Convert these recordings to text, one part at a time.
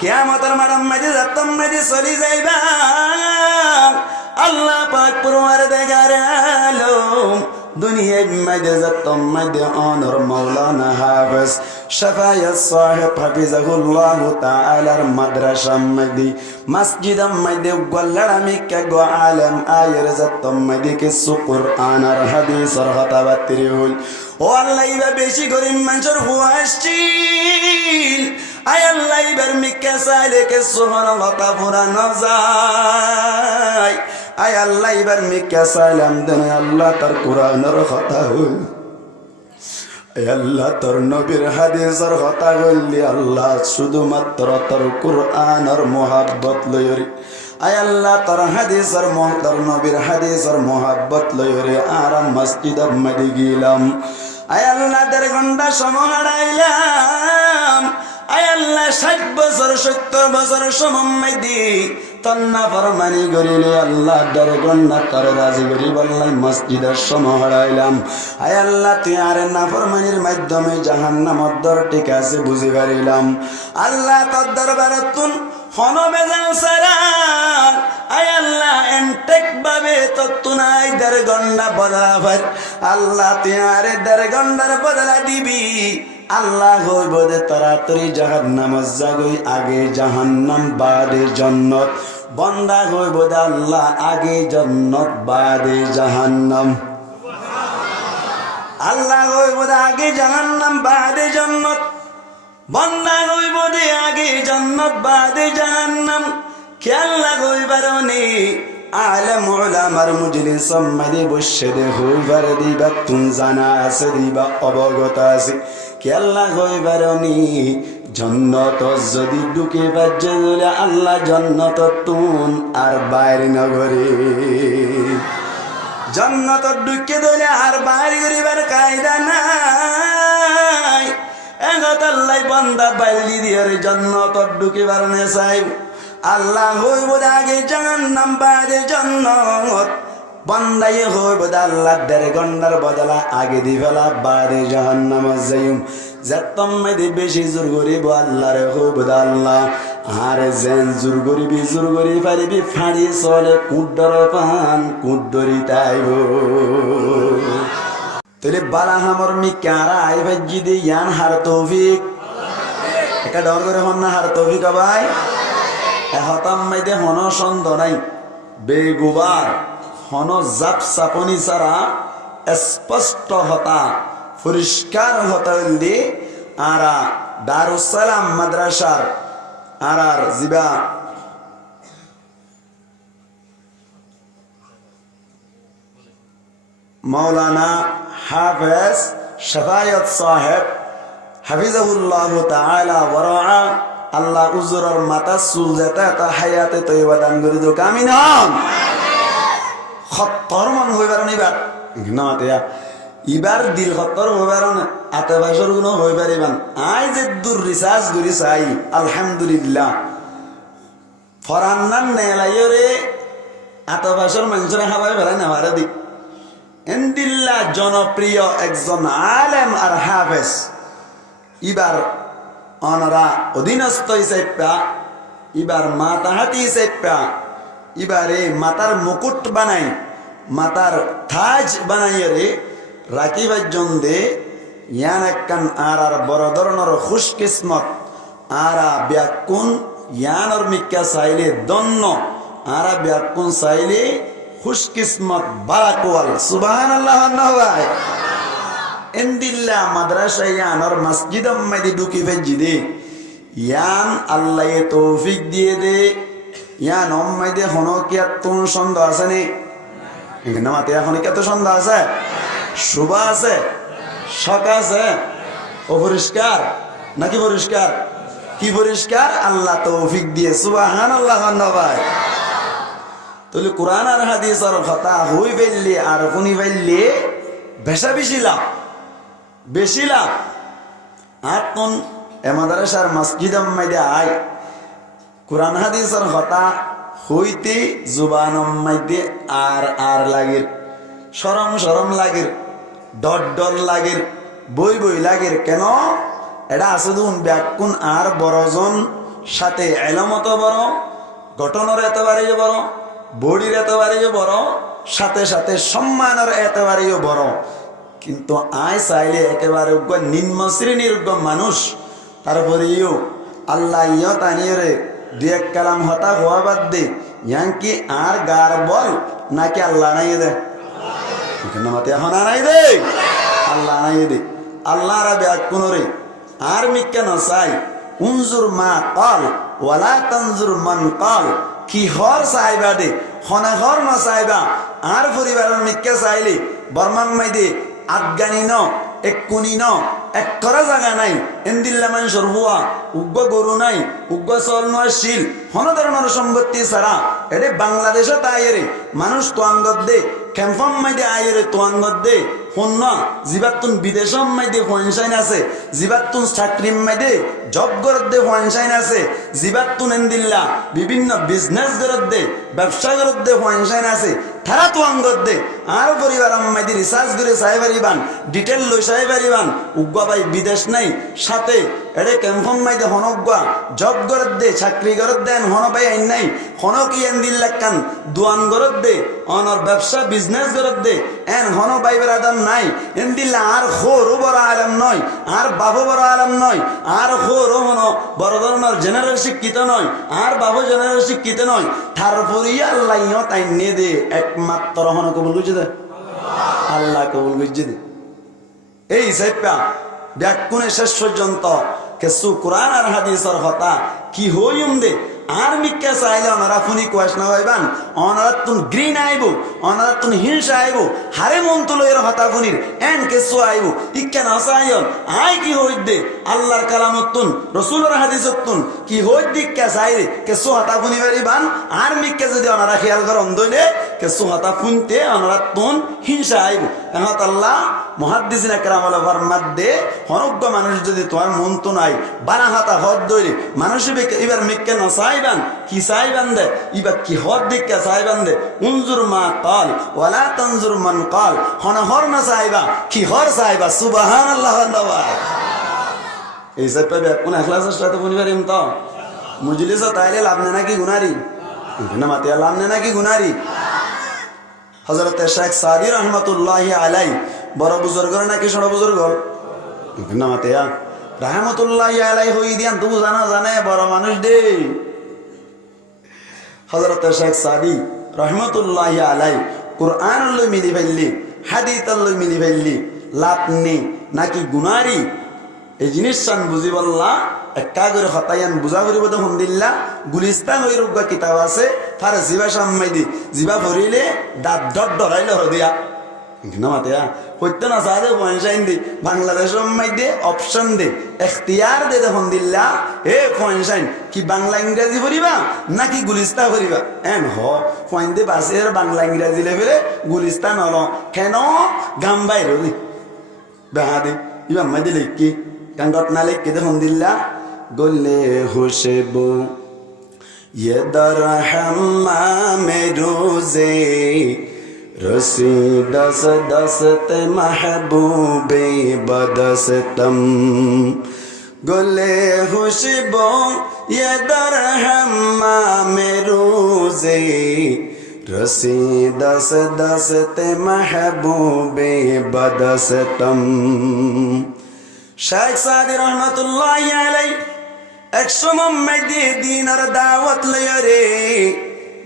কিয়ামতের মাঠে মাঝে যাতম মাঝে চলি যাইবা আল্লাহ পাক পুরোয়ার দেখার আলম দুনিয়া মাঝে যাতম মাঝে অনর মাওলানা হাফেজ শাফায়াত সাহেব হাফিজাহুল্লাহ তাআলার মাদ্রাসা মাঝে মসজিদ মাঝে গল্লাড়া মিকা গো আলেম আয়ের যাতম মাঝে কিছু কুরআন আর হাদিসের কথা বাতিরি হল ও আল্লাহ ইবা বেশি গরিব মানুষের হুয়াসছিল আয় আল্লাহ ইবার মিকা চাইলে কে সুবহানাল্লাহ তা পুরানো যায় আয় আল্লাহ ইবার মিকা চাইলাম দেন আল্লাহ তার কোরআনের কথা হল আয় আল্লাহ তোর নবীর হাদিসের কথা হইলি আল্লাহ শুধুমাত্র তোর কোরআনের মোহাব্বত লইরি আয় আল্লাহ তোর হাদিসের তোর নবীর হাদিসের মোহাব্বত লইরি আর মসজিদের মধ্যে গেলাম আয় আল্লাহ 1.5 ঘন্টা সময় হারাইলাম আয় আল্লাহ 60 বছর 70 বছর সময় দি তন্না ফরমানি করিলে আল্লাহ 1.5 ঘন্টা তোর রাজি করি বললাই মসজিদের সময় হারাইলাম আয় আল্লাহ তুই আর নাফরমানির মাধ্যমে জাহান্নামের দর ঠিক আছে বুঝি পারিলাম আল্লাহ তোর দরবারে তুন হন বেজাল সারা আয় আল্লাহ এন্টেক ভাবে তো তুনাই 1.5 ঘন্টা বদলা ভাই আল্লাহ তুই আর 1.5 ঘন্টার বদলা দিবি আল্লাহ হইব দে তাড়াতাড়ি জাহান্নাম জাগই আগে জাহান্নাম বাদে জান্নাত বান্দা হইব দে আল্লাহ আগে জান্নাত বাদে জাহান্নাম আল্লাহ হইব দে আগে জাহান্নাম বাদে জান্নাত বান্দা হইব দে আগে জান্নাত বাদে জাহান্নাম খেয়াল হইবারনি আলেম উলামার মজলিস সম্মাদে বসে দে হইবার দিবা তুম জানা আছে দিবা অবগত আছে খেয়াল হইবারনি জান্নাত যদি ঢুকে বাজে বলে আল্লাহ জান্নাত তুন আর বাইরে নগরে জান্নাত ঢুকে দিলে আর বাইরে করিবার কায়দা নাই এগত আল্লাহ বান্দা বাইলি দিয়ে জান্নাত ঢুকে বারনে চাই আল্লাহ হইব আগে জাহান্নাম বাদে জান্নাত বান্দাই হইব আল্লাহ 1.5 ঘন্টার বদলা আগে দি ফেলা বাদে জাহান্নাম যাইম যতম মেদি বেশি জোর করিব আল্লাহরে হইব আল্লাহ আর যেন জোর করিবি জোর করি পারিবি ফাড়ি চলে কুডর পান কুডরি তাইব তেলে বালা হামর মি কারা আই ভাজি দে ইয়ান হার তৌফিক এটা ডর করে হন না হার তৌফিক ভাই হতাম মাইদে হন সন্দ নাই বেগুবার হন জাপ চাপনি ছাড়া স্পষ্ট হতা পরিষ্কার হতা হইলে আরা দারুস সালাম মাদ্রাসার আর জিবা মাওলানা হাফেজ শাফায়াত সাহেব হাফিজাহুল্লাহ তাআলা ওয়া রাআ আল্লাহ উজুরের মাথা চুল যেতে তা হায়াতে তৈবা দান করে দো কামিন হন খত্তর মন হইবার নিবার না ইবার দিল খত্তর হইবার না আতে ভাষার গুণ হইবার ইবান আই যে দূর রিসার্চ করি চাই আলহামদুলিল্লাহ ফরান্নান নেলাইরে আতে ভাষার মানুষের খাবাই বেড়াই না ভাড়া দি এন্দিল্লা জনপ্রিয় একজন আলেম আর হাফেজ ইবার অনরা অধীনস্থ হিসেবে ইবার মাতা হাতি হিসেবে ইবারে মাতার মুকুট বানাই মাতার থাজ বানাইয়ে রে রাখিবার জন্দে ইয়ান একখান আর বড় ধরনের খুশ কিসমত আরা ব্যাকুন ইয়ানর মিক্কা চাইলে দন্ন আরা ব্যাকুন চাইলে খুশ কিসমত বারাকওয়াল সুবহানাল্লাহ ভাই এন্দিল্লা মাদ্রাসা ইয়ানর মসজিদ মধ্যে ঢুকি ফেজি দে ইয়ান আল্লাহ তৌফিক দিয়ে দে ইয়ান মধ্যে হনো কি তুন সন্দেহ আছে নি এখানে মাতে এখন কি এত সন্দেহ আছে শুভা আছে শক আছে অপরিষ্কার নাকি পরিষ্কার কি পরিষ্কার আল্লাহ তৌফিক দিয়ে সুবহানাল্লাহ ভাই তাহলে কোরআন আর হাদিসের কথা হই ফেললে আর শুনি ফেললে বেশা বেশি লাভ এখন মাদ্রাসার মসজিদম মাইদে আই কোরআন হাদিসের কথা হইতে জুবানম মাইদে আর লাগির সরম লাগির ডর লাগির বই লাগির কেন এটা আছে দুন ব্যাকুন আর বড়জন সাথে এলমত বড়, গঠনের এতবারেও বড়, বডির এতবারেও বড়, সাথে সাথে সম্মানের এতবারেও বড়। কিন্তু আয় চাইলে একেবারে নিম্ন শ্রেণীর মানুষ, তারপরেও আল্লাহ ইয়ত আনিয়ে দু এক কালাম হতা হওয়া বাদ দে ইয়াঙ্কি আর গার বল নাকি আল্লাহ নাই দে মাতে এখন নাই দে আল্লাহ নাই দে আল্লাহ রা ব্যাগ কোনরে আর মিক্কা নসাই উনজুর মা কল ওয়ালা তানজুর মান কল কি হর চাইবা দে হনা হর ন চাইবা আর পরিবারের মিক্কা চাইলে বর্মান মাই দে আফগানি ন এক কুনি ন এক করা জায়গা নাই এন্দিল্লা মানুষের হুয়া উগ্র গরু নাই উগ্র চল নয় শিল হন ধরনের সম্পত্তি ছাড়া এটি বাংলাদেশে তাই মানুষ তোয়াঙ্গত দে ক্যাম্পম মাইদে আয়ের তোয়াঙ্গত দে শূন্য জিবাতুন বিদেশম মাইদে ফনসাইন আছে জিবাতুন চাকরিম মাইদে জব গরত দে ফনসাইন আছে জিবাতুন এন্দিল্লা বিভিন্ন বিজনেস গরত দে ব্যবসা গরত দে ফনসাইন আছে তারা তোয়াঙ্গত দে আর পরিবার মাইদে রিসার্চ করে চাই পারিবান ডিটেল লই চাই পারিবান উগ্র ভাই বিদেশ নাই সাথে এড়ে ক্যাম্পম মাইদে হনগুয়া জব গরত দে চাকরি গরত দেন হন ভাই আইন নাই হন কি এন্দিল্লা কান দুয়ান গরত দে অনর ব্যবসা বিজনেস গরত দে এন হন ভাই বেরাদান নাই এন্দিল্লা আর খোরও বড় আলম নয় আর বাবু বড় আলম নয় আর খোরও হন বড় ধরনের জেনারেল শিক্ষিত নয় আর বাবু জেনারেল শিক্ষিত নয় তারপরে আল্লাহ তাই নে দে একমাত্র হন কবুল বুঝে দে আল্লাহ কবুল বুঝে দে এই সাইপা ব্যাকুনে শেষ পর্যন্ত কিছু কোরআন আর হাদিসের কথা কি হইম দে আর মিক্কা চাইলে ওনারা ফুনি কোয়াশ না হইবান ওনারা তুন গ্রিন আইব ওনারা তুন হিংসা আইব হারে মন তুলো এর হতা ফুনির এন কিছু আইব ইক্কা না চাইন আই কি হইত দে আল্লাহর কালামতুন রসুলের হাদিসতুন কি হইত দিক্কা চাইরে কিছু হতা ফুনি পারিবান আর মিক্কা যদি ওনারা খেয়াল করে অন্ধইলে কিছু হতা ফুনতে ওনারা তুন হিংসা আইব এহত আল্লাহ মুহাদ্দিসিন একরাম হলো ফরমাত দে হনজ্ঞ মানুষ যদি তোমার মন তো নাই বানা হাতা হদ দইরে মানুষ এবার মিক্কা না চাইবান কি চাইবান দে ইবার কি হদ দিক্কা চাইবান দে উনজুর মা কল ওয়ালা তানজুর মান কল হন হর না চাইবা কি হর চাইবা সুবহানাল্লাহ ওয়া এই সব পাবে কোন ইখলাসের সাথে বনিবারিম তো মজলিস তাইলে লাভ না নাকি গুনারি না মাতে লাভ না নাকি গুনারি হযরত শেখ সাদি রহমাতুল্লাহি আলাইহি বড় বুজুর্গ নাকি ছোট বুজুর্গ না মাতে রহমাতুল্লাহি আলাইহি হই দিয়ান তবু জানা জানে বড় মানুষ দে হযরত শেখ সাদি রহমাতুল্লাহি আলাইহি কুরআন লই মিলি ফেললি হাদিস লই মিলি ফেললি লাভ নেই নাকি গুনারি এই জিনিস সান বুঝি বললা একা করে হতায়ান বুঝা করিব তো আলহামদুলিল্লাহ গুলিস্তান ওই রোগ কিতাব আছে তার জিবা সামাই দি জিবা ভরিলে দাঁত ডট ডরাইলে হর দিয়া না মাতে হইতে না চাহে পয়সাইন দি বাংলাদেশের মধ্যে অপশন দে এখতিয়ার দে আলহামদুলিল্লাহ এ পয়সাইন কি বাংলা ইংরেজি পড়িবা নাকি গুলিস্তা পড়িবা এন হ পয়েন্ট দে বাসের বাংলা ইংরেজি লেভেলে গুলিস্তান হল কেন গাম বাইর দি বেহা দে ইবার মধ্যে লিখি কান ঘটনা লিখি দে আলহামদুলিল্লাহ গলে হুসেবু ये दर हम्माम रोज़े रसी दस दस्त महबूबे बदस्तम गले खुशबो ये दर हम्माम रोज़े रसी दस दस्त महबूबे बदस्तम शेख सादी रहमतुल्लाहि अलैहि एक समय दिनर दावत लयरे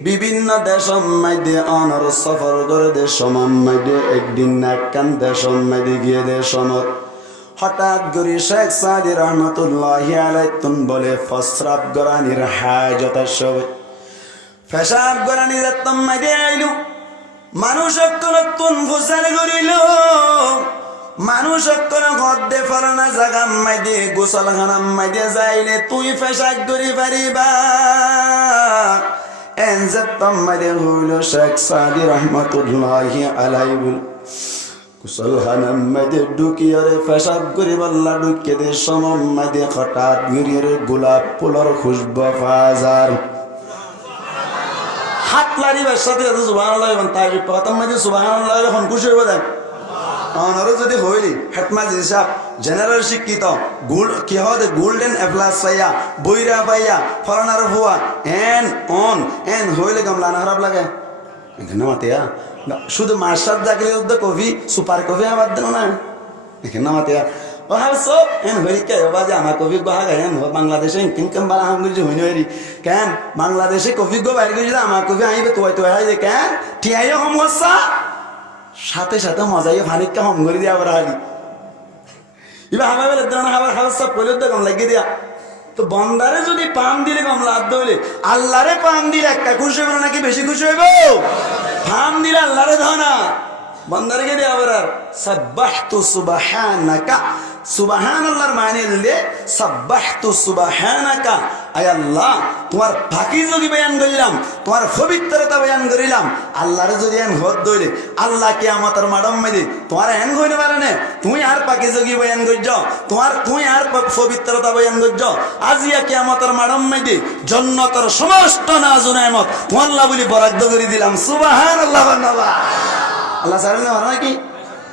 বিভিন্ন দেশম মধ্যে অনর সফর করে দেশম মধ্যে একদিন নাকান দেশম মধ্যে গিয়ে দেশমত হঠাৎ করে শেখ সাদি রহমতুল্লাহি আলাইহি তুন বলে ফসরাব গরানির হাজত সবে ফেসাব গরানির তম মধ্যে আইলু মানুষ কোন তুন ফুসার করিল মানুষ কোন গদ্দে ফলনা জায়গা মাইদে গোসলখানা মাইদে যাইলে তুই ফেসাব করি পারিবা এনজাতম মাইদে হইল শেখ সাদি রহমতুল্লাহি আলাইহি গোসলখানা মাইদে ঢুকিয়ারে ফেসাব করি বল্লা ঢুকে দে সমম মাইদে হঠাৎ গিরিয়ে গোলাপ ফুলর খুশবু ফাজার হাত লারিবার সাথে সুবহানাল্লাহ এবং তাই কথা মাইদে সুবহানাল্লাহ এখন খুশি হইব দেখ অনর যদি হইলি হেটমা হিসাব জেনারেল শিক্ষিত কি হবে গোল্ডেন এপ্লাস পাইয়া বইরা পাইয়া ফলানার ভুয়া এন অন এন হইলে গামলা না খারাপ লাগে এখানে মাতিয়া শুধু মার্শাল জাগলে কফি সুপার কফি আবার দেন না এখানে মাতিয়া ও হাসো এন হইকে বাজে আমার কফি গহা গায়েন বাংলাদেশে ইনকাম বালা হাম গুজি হইনি হইরি কেন বাংলাদেশে কফি গো বাইরে গেছিল আমার কফি আইবে তো হাই যে কেন ঠিয়াইও সমস্যা সাথে সাথে মজাইও ফানিকটা হম করে দিয়া আবার হারি এবার আমার বেলা দানা খাবার খাবার সব করলে তো কম লাগিয়ে দিয়া তো বন্দারে যদি পান দিলে কম লাভ হইলে আল্লাহরে পান দিলে একটা খুশি হইব নাকি বেশি খুশি হইব পান দিলে আল্লাহরে ধনা বন্দারকে দিয়ে আবার সাব্বাহতু সুবহানাকা সুবহানাল্লাহর মানে হইলে সাব্বাহতু সুবহানাকা আয় আল্লাহ তোমার পাকীজগি বয়ান করিলাম তোমার পবিত্রতা বয়ান করিলাম আল্লাহরে যদি এন হদ দইলে আল্লাহ কিয়ামতের মাডম মেদি তোমার এন কইতে পারে না তুমি আর পাকীজগি বয়ান করছ তুমি আর পবিত্রতা বয়ান করছ আজিয়া কিয়ামতের মাডম মেদি জান্নাতের সমস্ত নাজ ও নেয়ামত তোমার আল্লাহ বলি বরাদ্দ করে দিলাম সুবহানাল্লাহ বান্দাবা আল্লাহ সারেন না নাকি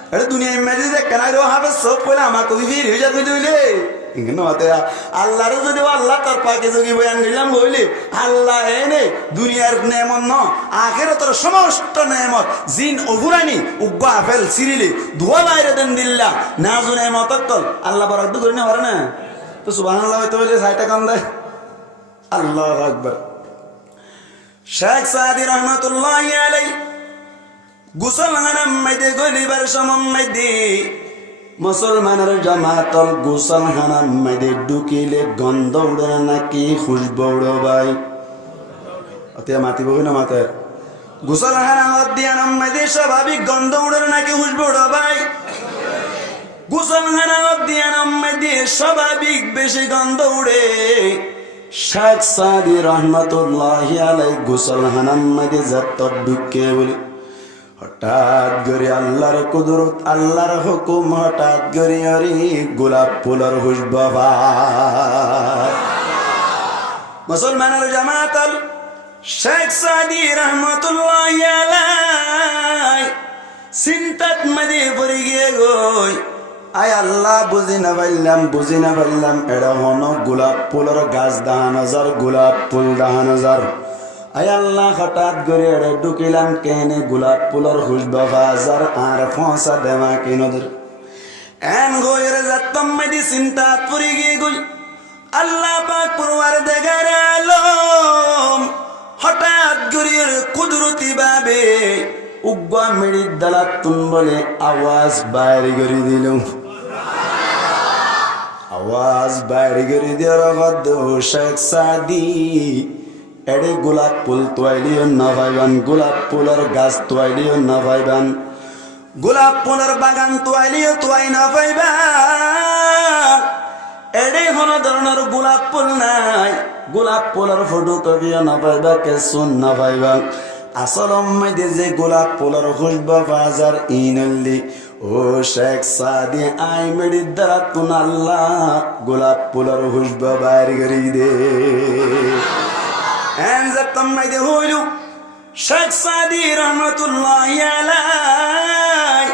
এটা দুনিয়া মেদি দেখ কেন রে হবে সব কইলা আমার কবি ফির হয়ে যাবে দইলে ইংনো হতে আল্লাহর যদি আল্লাহ তার পাকীজগি বয়ান করিলাম হইলে আল্লাহ এনে দুনিয়ার নেয়ামত ন আখিরাতের সমস্ত নেয়ামত জিন অফুরানি উগ্গা আপেল সিরিলি ধোয়া বাইরে দেন দিল্লা নাজু নেয়ামত কল আল্লাহ বরাদ্দ করে না পারে না তো সুবহানাল্লাহ হইতে হইলে সাইটা কাম দেয় আল্লাহু আকবার শেখ সাদি রহমাতুল্লাহি আলাইহি গোসল হারাম মাইদে গলিবার সমম মাইদে মুসলমানের জামাতল গোসল হারাম মাইদে ঢুকিলে গন্ধ উড়ে নাকি খুশবু উড়ো ভাই অতিয়া মাতিব না মাতে গোসল হারাম দিয়ানম মাইদে স্বাভাবিক গন্ধ উড়ে নাকি খুশবু উড়ো ভাই গোসল হারাম দিয়ানম মাইদে স্বাভাবিক বেশি গন্ধ উড়ে শেখ সাদি রহমাতুল্লাহি আলাইহি গোসল হারাম মাইদে যত ঢুকে বলে হঠাৎ করে আল্লাহর কুদরত আল্লাহর হুকুম হঠাৎ করে হরি গোলাপ ফুলের খুশবু পায় মুসলমানের জামাতল শেখ সাদি রহমাতুল্লাহি আলাইহি চিন্তাত মধ্যে পড়ে গিয়ে গই আয় আল্লাহ বুঝি না পাইলাম এটা হনো গোলাপ ফুলের গাছ দাহানজার গোলাপ ফুল দাহানজার আয় আল্লাহ হঠাৎ করে এড়ে ঢুকিলাম কেনে গোলাপ ফুলের খুশবু বাজার আর ফসা দেওয়া কিনদের এন গইরে যাতম মেদি চিন্তা পড়ে গিয়ে গই আল্লাহ পাক পরওয়ার দেখার আলম হঠাৎ করে কুদরতি ভাবে উগ্গা মেডির দালাত তুন বলে আওয়াজ বাইরে করে দিল আওয়াজ বাইরে করে দেওয়ার বাদ শেখ সাদি এড়ে গোলাপ ফুল তোয়াইলিও না পাইবান গোলাপ ফুলের গাছ তোয়াইলিও না পাইবান গোলাপ ফুলের বাগান তোয়াইলিও তোয়াই না পাইবা এড়ে কোনো ধরনের গোলাপ ফুল নাই গোলাপ ফুলের ফটো কপিও না পাইবা কেসুন না পাইবা আসল মধ্যে যে গোলাপ ফুলের খুশবু বাজার ইনল্লি ও শেখ সাদি আই মেডি দ্বারা তুন আল্লাহ গোলাপ ফুলের খুশবু বাইর করি দে এনজাতমাইদে হইলু শেখ সাদি রহমাতুল্লাহি আলাইহি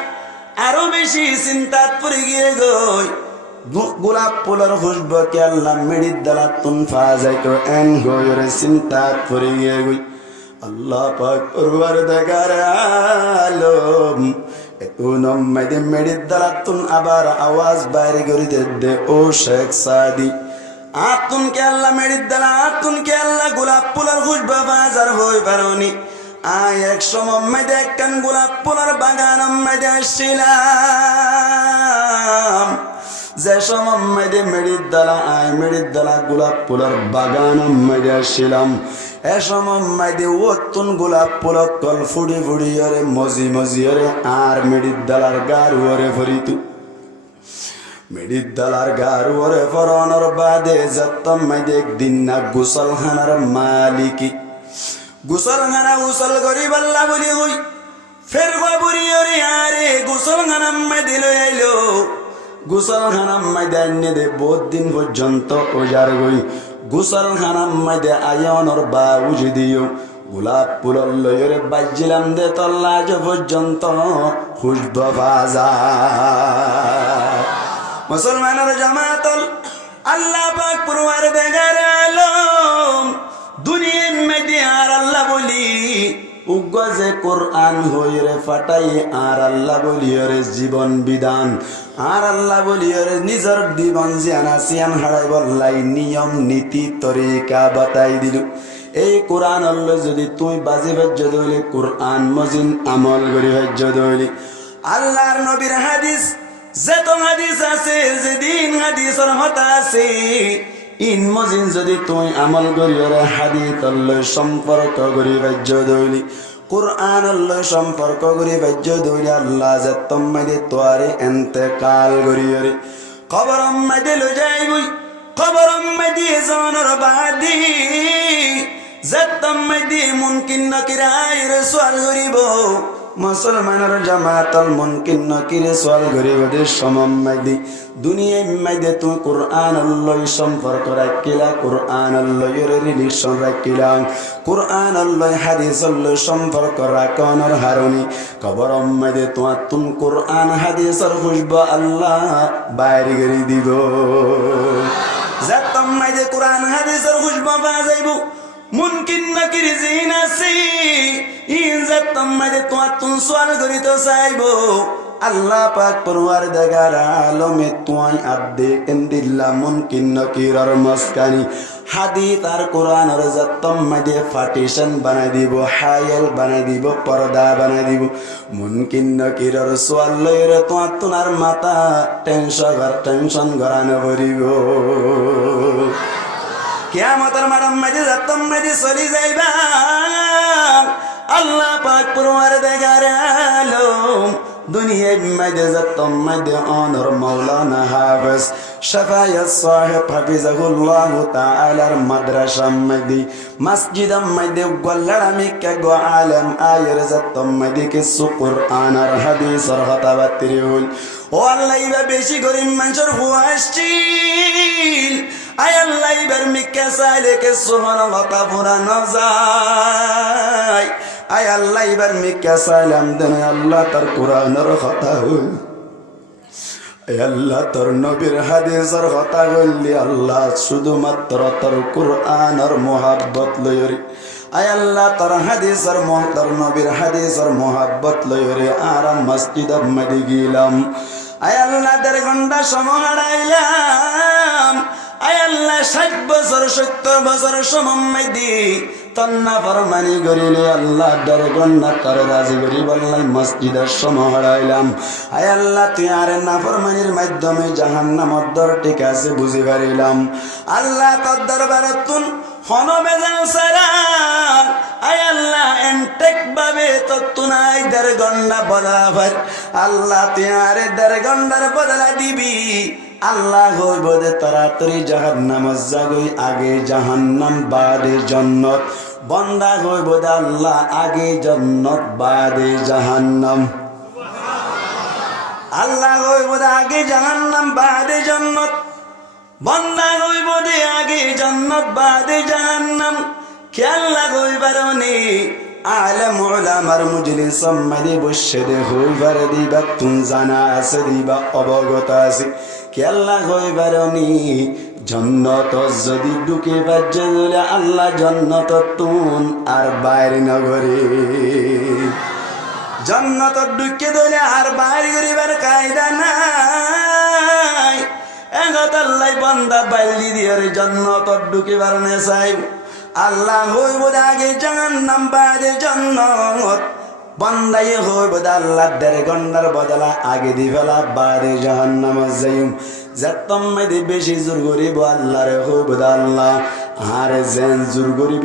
আরো বেশি চিন্তাত পড়ে গিয়ে গই গোলাপ ফুলের খুশবু কে আল্লাহ মেডির দ্বারা তুন ফাজাই তো এন গয়রে চিন্তাত পড়ে গিয়ে গই আল্লাহ পাক পরওয়ার দেখার আলম এতুনম মেডি মেডির দ্বারা তুন আবার আওয়াজ বাইরে করে দে ও শেখ সাদি আতুন কে আল্লাহ মেডির দ্বারা আতুন কে আল্লাহ গোলাপ ফুলের খুশবু বাজার হই পারোনি আয় এক সময় দেখেন গোলাপ ফুলের বাগান মধ্যে আসছিলাম যে সময় মেডির দ্বারা আয় মেডির দ্বারা গোলাপ ফুলের বাগান মধ্যে আসছিলাম এ সময় ওতুন গোলাপ ফুলক কল ফুড়ি ফুড়ি ওরে মজি মজি ওরে আর মেডির দ্বারার গার ওরে ফরিতু মেডির দালার গার ওরে ফরনর বাদে যতম মাইদে একদিন না গোসলখানার মালিকি গোসলখানা গোসল করি বাল্লা বলি হই ফের বাবুরি ওরে আরে গোসলখানা মাইদে লই আইলো গোসলখানা মাইদে আইনে দে বহুত দিন পর্যন্ত ওজার গই গোসলখানা মাইদে আয়নর বা উজি দিও গোলাপ ফুলর লইরে বাজিলাম দে তল্লাজ পর্যন্ত খুশবু বাজার মুসলমানের জামাতল আল্লাহ পাক পরওয়ারদিগার আলম দুনিয়ার মধ্যে আর আল্লাহ বলি উগজে কোরআন হইরে ফাটাই আর আল্লাহ বলিয়রে জীবন বিধান আর আল্লাহ বলিয়রে নিজের জীবন জিয়ানা সিয়ান হারাই বললাই নিয়ম নীতি তরিকা বাতাই দিল এই কোরআন আল্লাহ যদি তুই বাজি ভাজ্য দইলে কোরআন মজিন আমল করি ভাজ্য দইলি আল্লাহর নবীর হাদিস যত হাদিস আছে যেদিন হাদিসের হতা আছে ইন মজিন যদি তুই আমল করিয়রে হাদিস আল্লাহ সম্পর্ক করি ভাজ্য দইলি কোরআন আল্লাহ সম্পর্ক করি ভাজ্য দইলি আল্লাহ যে তোমাদের তোয়ারে ইন্তেকাল করিয়রে কবর মধ্যে লো যাইবই কবর মধ্যে জানার বাদি জতমদি মুমকিন নকিরাইর সওয়াল করিব মুসলমানের জামাতল মুমকিন নকিরে সওয়াল করিব দে সমম্মদি দুনিয়ার মধ্যে তুই কোরআন আল্লাহ সম্পর্ক রাখিলা কোরআন আল্লাহর রিলেশন রাখিলা কোরআন আল্লাহ হাদিস আল্লাহ সম্পর্ক রাখনের হারুনি কবর মধ্যে তুই কোরআন হাদিসের খুশবা আল্লাহ বাইর করে দিব জতমদি কোরআন হাদিসের খুশবা বাজাইব মুমকিন নকির জিন আছে ইজ্জত তোমাদের তুই সওয়াল করিতে চাইব আল্লাহ পাক পরওয়ারদিগার আলমে তুই আদে ইনদিল্লা মুমকিন নকিরর মাসকানি হাদিস আর কোরআনের জতমদে পার্টিশন বানাই দিব হায়াল বানাই দিব পর্দা বানাই দিব মুমকিন নকিরর সওয়াল লইরে তুনার মাথা টেনশন গরানো ভরিব কিয়ামতের মাঠের মাঝে জাতম মাঝে চলি যাইবা আল্লাহ পাক পরওয়ারদিগার আলম দুনিয়ার মাঝে জাতম মাঝে অনর মাওলানা হাফেজ শাফায়াত সাহেব হাফিজাহুল্লাহ তাআলার মাদ্রাসা মাঝে মসজিদ মাঝে গল্লামি কে গো আলেম আয়ের জাতম মাঝে কে কুরআন আর হাদিসের হতাবাতির হল ও আল্লাহ ইবা বেশি গরিব মানুষের হুয়াশিল আয় আল্লাহ ইবার মিকে চাইলে কে সুবহানাল্লাহ তা পুরা না যায় আয় আল্লাহ ইবার মিকে চাইলাম দেন আল্লাহ তার কোরআনের কথা হল আয় আল্লাহ তোর নবীর হাদিসের কথা বললি আল্লাহ শুধুমাত্র তোর কোরআনের মোহাব্বত লইরি আয় আল্লাহ তোর হাদিসের তোর নবীর হাদিসের মোহাব্বত লইরি আর মসজিদের মধ্যে গেলাম আয় আল্লাহ 1.5 ঘন্টা সময় হারাইলাম আয় আল্লাহ 60 বছর 70 বছর সময় দি তন্না ফরমানি করিলে আল্লাহ 1.5 ঘন্টা তোর রাজি করি বললাই মসজিদের সময় হারাইলাম আয় আল্লাহ তুই আর নাফরমানির মাধ্যমে জাহান্নামের দর ঠিক আছে বুঝি পারিলাম আল্লাহ তোর দরবারে তুন হনবেজাল সারা আয় আল্লাহ এন্টেক ভাবে তো তুনাই 1.5 ঘন্টা বদলা ভাই আল্লাহ তুই আর 1.5 ঘন্টার বদলা দিবি আল্লাহ হইব দে তাড়াতাড়ি জাহান্নাম জাগই আগে জাহান্নাম বাদে জান্নাত বান্দা হইব দে আল্লাহ আগে জান্নাত বাদে জাহান্নাম আল্লাহ হইব দে আগে জাহান্নাম বাদে জান্নাত বান্দা হইব দে আগে জান্নাত বাদে জাহান্নাম খেয়াল হইবার নে আলেম উলামার মজলিস সম্মানে বসে দে হইবার দিবা তুম জানা আছে দিবা অবগত আছে কেল্লা হইবার নি জন্নত যদি ঢুকে বাজ্যে দিলে আল্লাহ জন্নত তুন আর বাইরে নগরে জন্নত ঢুকে দিলে আর বাইরে করিবার কায়দা নাই এগত আল্লাহ বান্দা বাইলি দিয়ে জন্নত ঢুকিবার নে চাইব আল্লাহ হইব আগে জাহান্নাম বাদে জান্নাত বান্দাই হইব আল্লাহ 1.5 ঘন্টার বদলা আগে দি ফেলা বাদে জাহান্নাম যাইম যতম মধ্যে বেশি জোর করিব আল্লাহ রে হইব আল্লাহ আর যেন জোর করি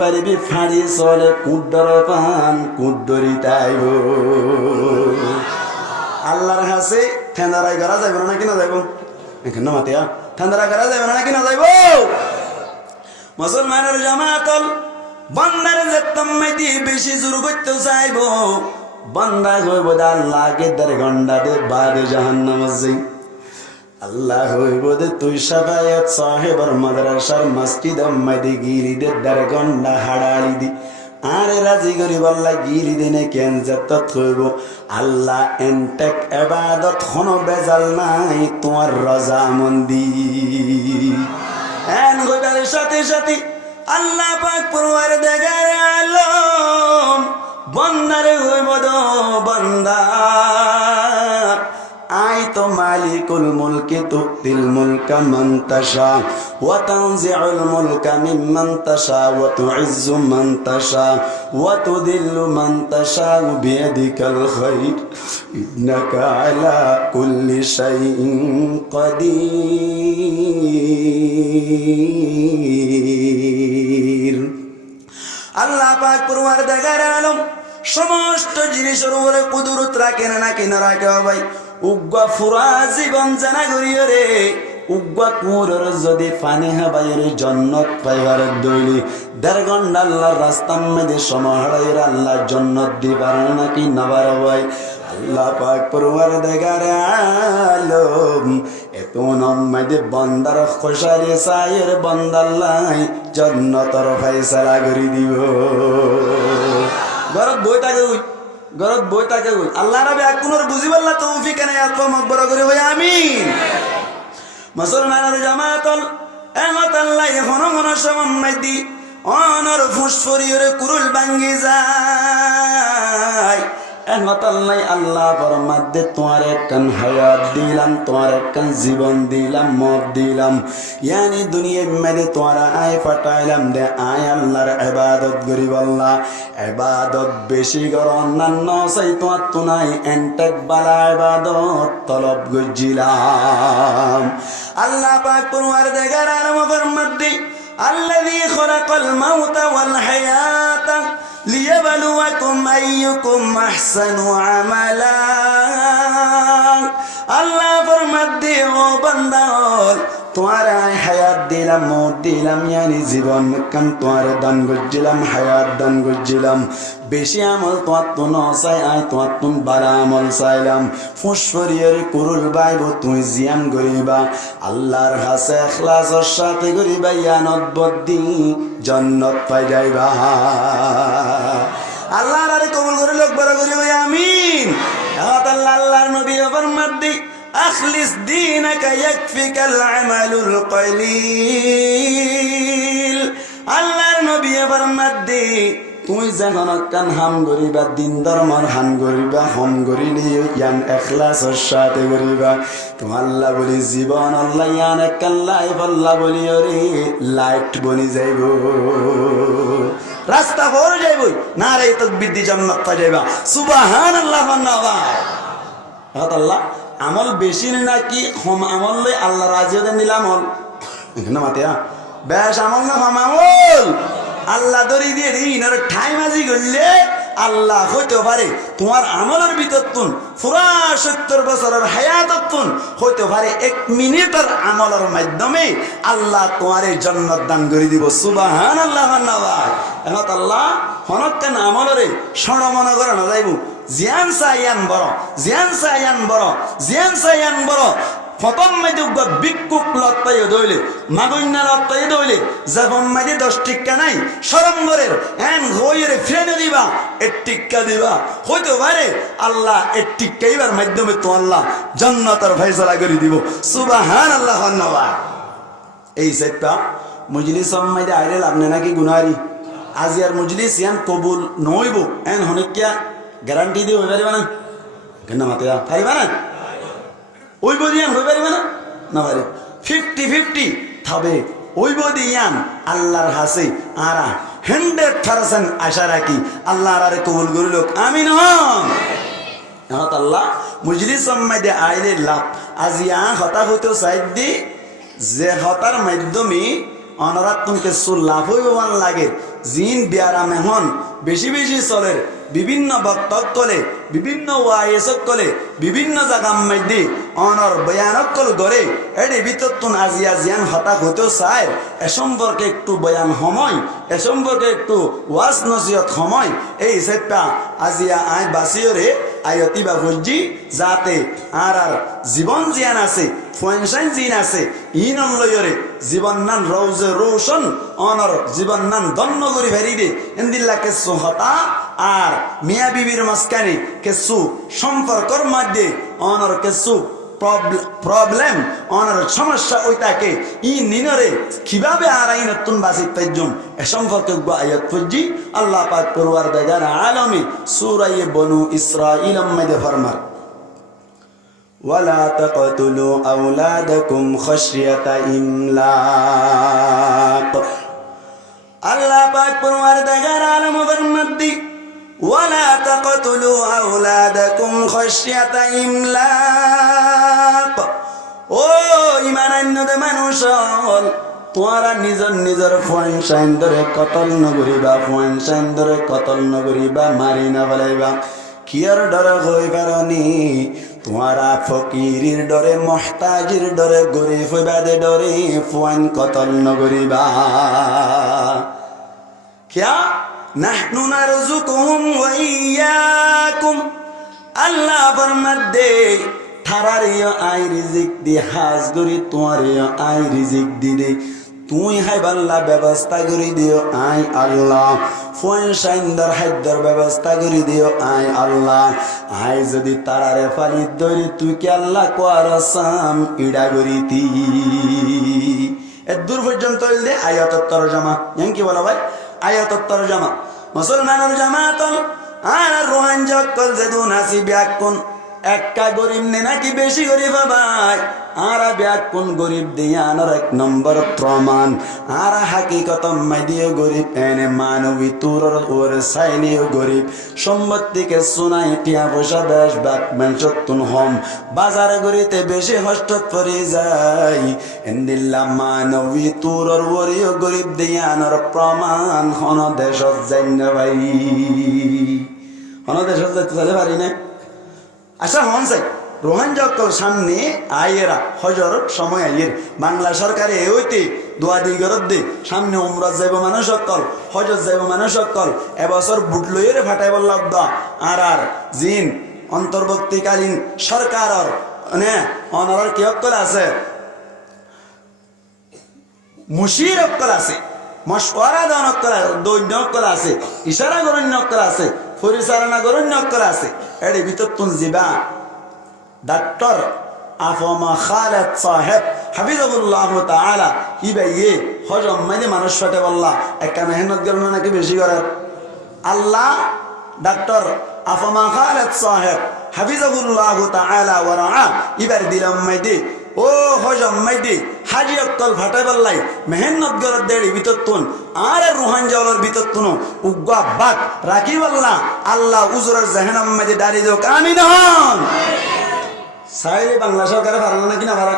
পারিবি ফাড়ি চলে কুডর পান কুডরি তাইব আল্লাহর কাছে ঠেন্দারাই করা যাইব না কিনা যাইব এখানে মাতিয়া ঠেন্দারা করা যাইব না কিনা যাইব মুসলমানের জামাতল বান্দার যতম মধ্যে বেশি জোর করতে চাইব বান্দা হইব আল্লাহ আগে 1.5 ঘন্টা দে বাদে জাহান্নাম যাই আল্লাহ হইব দে তুই শাফায়াত সাহেবের মাদ্রাসার মসজিদ মধ্যে গিলি দে 1.5 ঘন্টা হাড়ালি দি আরে রাজি করি বললা গিরি দিনে কেন যত থইব আল্লাহ এন্টেক ইবাদত হনো বেজাল নাই তোমার রজা মন্দি এন গইবার সাথে সাথে আল্লাহ পাক পরওয়ার দেগার আলম বন্দারে হইব দো বন্দা আই তো মালিকুল মুলকি তুতিল মুলকা মান তাশা ওয়া তানজিউল মুলকা মিম্মান তাশা ওয়া তুইজ্জু মান তাশা ওয়া তুদিল্লু মান তাশা বিয়াদিকাল খায়র ইন্নাকা আলা কুল্লি শাইইন কাদির আল্লাহ পাক পরওয়ারদিগার আলম সমস্ত জিনিসের উপরে কুদরত রাখেন না কিনা রাখে ভাই উগ্গা ফুরা জীবন জানা করিও রে উগ্গা কুমুরের যদি পানি হাবাইয়ের জন্নত পাইবার দইলি 1.5 ঘন্টা আল্লাহর রাস্তার মধ্যে সময় হারাইয়ের আল্লাহ জন্নত দিবার নাকি নাবার ভাই আল্লাহ পাক পরওয়ারদিগার আলম এত নম্মদে বন্দার খোশারি সায়ের বন্দাল্লাহ জন্নতর ফয়সালা করি দিব গরত বই থাকে আল্লাহ রাবে কোনর বুঝিবাল্লা তৌফিক নাই আত্ম মকবর করে ভাই আমিন মুসলমানের জামাতল এমত আল্লাহ এখনো মন সমম্মাদি অনর ফুসফরিয়রে কুরুল ভাঙ্গি যায় এমত আল্লাহ আল্লাহ ফরমাদে তোমার একখান হায়াত দিলাম তোমার একখান জীবন দিলাম মত দিলাম ইয়ানি দুনিয়ার মধ্যে তোমার আয় পাঠাইলাম দে আয় আল্লাহর ইবাদত করি বললা ইবাদত বেশি কর অন্যান্য চাই তোমার তো নাই এন্টেক বালা ইবাদত তলব গজিলাম আল্লাহ পাক পরওয়ারদিগার আলম ফরমাদে الذي خلق الموت والحياة ليبلوكم أيكم أحسن عملا الله ফরমাদে ও বান্দা তোমার হায়াত দিলাম মত দিলাম ইয়ানি জীবন কাম তোমার দান গজিলাম হায়াত দান গজিলাম বেশি আমল তোমার তো নসাই আয় তোমার তুন বালা আমল চাইলাম ফুসফরিয়ের কুরুল বাইব তুই জিয়াম গরিবা আল্লাহর হাসে ইখলাসের সাথে গরিবা ইয়ানত বদ্দি জান্নাত পাই যাইবা আল্লাহর আরে কবুল করে লোক বড় করিবা আমিন আল্লাহ আল্লাহর নবী ফরমাদে أخلص دينك يكفيك العمل القليل আল্লাহর নবী ফরমাদে তুই যখন কান হাম গরিবা দিন ধর্মর হাম গরিবা হম গরিলি ইয়ান ইখলাসের সাথে গরিবা তুমি আল্লাহ বলি জীবন আল্লাহ ইয়ান একখান লাইফ আল্লাহ বলি ওরে লাইট বনি যাইব রাস্তা ভর যাইব না রে তাকবীর দি জান্নাত পা যাইবা সুবহানাল্লাহ আল্লাহ আমল বেশি নাকি কম আমল লই আল্লাহ রাজি হতে নিলাম আমল এখানে মাতিয়া বেশ আমল না কম আমল আল্লাহ দরি দিয়ে দিন আর ঠাই মাঝি গড়লে আল্লাহ হইতে পারে তোমার আমলের ভিতর তুন পুরা 70 বছরের হায়াতত তুন হইতে পারে 1 মিনিটের আমলের মাধ্যমে আল্লাহ তোমারে জান্নাত দান করে দিব সুবহানাল্লাহ এখন আল্লাহ হনকেন আমলরে সড় মনে করে না যাইব জিয়ান সায়ান বড় জিয়ান সায়ান বড় জিয়ান সায়ান বড় প্রথম মেয়েদের বিক্ষুক লত্তাই দইলে মাগুন্না লত্তাই দইলে যখন মেয়েদে 10 টিক্কা নাই সরম্বরের এন হইয়ের ফ্রেনে দিবা 1 টিক্কা দিবা হইতে পারে আল্লাহ 1 টিক্কা এবার মাধ্যমে তো আল্লাহ জান্নাতের ফয়সালা করে দিব সুবহানাল্লাহ ধন্যবাদ এই সেটটা মজলিস সম্মাইদে আইলে আপনি নাকি গুনারি আজিয়ার মজলিস ইয়ান কবুল নইব এন হনেকিয়া গ্যারান্টি দিয়ে হয়ে পারিবা না কেন মাতে পারিবা না ওই বদিয়ান হয়ে পারিবা না না পারি 50-50 তবে ওই বদিয়ান আল্লাহর হাসে আরা 100% আশা রাখি আল্লাহর আরে কবুল করি লোক আমিন হন এখন আল্লাহ মজলিস সম্মাইদে আইলে লাভ আজিয়া হতা হইতেও চাই দি যে হতার মাধ্যমে অনারাত তোমাকে লাভ হইবান লাগে জিন বিয়ারা মেহন বেশি বেশি চলের বিভিন্ন বক্তব্য কলে বিভিন্ন ওয়াইসক কলে বিভিন্ন জায়গার মধ্যে অনর বয়ানক কল গড়ে এটি ভিতর তুন আজিয়া জিয়ান হতাশ হতেও চায় এ সম্পর্কে একটু বয়ান সময় এ সম্পর্কে একটু ওয়াজ নসিহত সময় এই হিসেবটা আজিয়া আয় বাসিওরে আয়তি বা বুঝি যাতে আর জীবন জিয়ান আছে ফুয়ানসাইন জিন আছে ইনন লয়রে জীবন নান রৌজে রোশন অনর জীবন নান দন্ন করি ভেরি দে ইন্দিল্লা কেসু হতা আর মিয়া বিবির মাঝখানে কেসু সম্পর্কর মধ্যে অনর কেসু প্রবলেম অনার সমস্যা ওইটাকে ই নিনরে কিভাবে আর আই নতুন বাসিত পাইজুম এ সম্পর্কে আয়াত ফুজি আল্লাহ পাক পরওয়ারদিগার আলামী সূরা বনু ইসরাঈল মধ্যে ফরমান ওয়ালা তাকতুলু আওলাদাকুম খাশিয়াতা ইমলাক আল্লাহ পাক পরওয়ারদিগার আলাম ফরমাতি ওয়ালা তাকতুলু আওলাদাকুম খাশিয়াতা ইমলাক ও ঈমানান্যদে মানুষ তোমরা নিজর নিজর ফুয়ানসাইন ধরে কতল নগরিবা ফুয়ানসাইন ধরে কতল নগরিবা মারি না বলাইবা কিয়ার ডর হই পারনি তোমারা ফকিরির ডরে মুহতাজির ডরে গরিব হইবাদে ডরে ফুয়ান কতল নগরিবা क्या नहनु नरजुकुहुम व इय्याकुम अल्लाह फरमाते थारारियो आई रिजिक दी हाज गरी तुम्हारियो आई रिजिक दी दे তুই হাই বাল্লা ব্যবস্থা করে দিও আই আল্লাহ ফোন সাইন্দর হাইদর ব্যবস্থা করে দিও আই আল্লাহ আই যদি তারারে ফালি দরি তুই কি আল্লাহ কোয়ারসাম ইডা গরিতি এত দূর পর্যন্ত দে আয়াতের তরজমা কি বলা ভাই আয়াতের তরজমা মুসলমানের জামাতন আর রোহান জকল যেদুন আসি ব্যাকুন একটা গরিব নে নাকি বেশি গরিব ভাই আর ব্যাকুন গরিব দিয়ে আনার এক নম্বর প্রমাণ আর হাকিকত মাইদিও গরিব এনে মানবী তুর ওর সাইলিও গরিব সম্পত্তিকে সোনাই টিয়া পয়সা বেশ বাক মেনসতুন হম বাজার গরিতে বেশি হষ্ট পড়ে যায় এন্দিল্লা মানবী তুর ওরিও গরিব দিয়ে আনার প্রমাণ হন দেশ যাইন ভাই হন দেশ যাইতে চলে পারি না আচ্ছা হন চাই রোহান জকল সামনে আয়েরা হজর সময় আইয়ের বাংলা সরকারে হইতে দোয়া দি গরত দে সামনে উমরাত যাইব মানুষ সকল হজর যাইব মানুষ সকল এবছর বুট লইয়ের ফাটাই বললাম দা আর জিন অন্তর্বর্তীকালীন সরকারর মানে অনার কি অকল আছে মুশির অকল আছে মশওয়ারা দান অকল আছে দৈন্য অকল আছে ইশারা গরণ্য অকল আছে পরিচালনা গরণ্য অকল আছে এর ভিতর তুন জিবা डॉक्टर आफमा खालिद साहेब হাফিজাহুল্লাহ তাআলা ইবাইয়ে হজম মানে মানুষ ফাটে বললা একটা মেহনত গেল নাকি বেশি করে আল্লাহ ডॉक्टर আফমা খালিদ সাহেব হাফিজাহুল্লাহ তাআলা ওয়া রাআ ইবার দিলাম মাইদি ও হজম মাইদি হাজি অক্তল ফাটে বললাই মেহনত গেল দেড়ি ভিতর তুন আর রুহান জাওলার ভিতর তুন উগ্গা বাক রাখি বললা আল্লাহ উজুরের জাহান্নাম মাইদি দাঁড়ি দেও আমিন হন চাইলে বাংলা সরকারে পারে না নাকি না পারে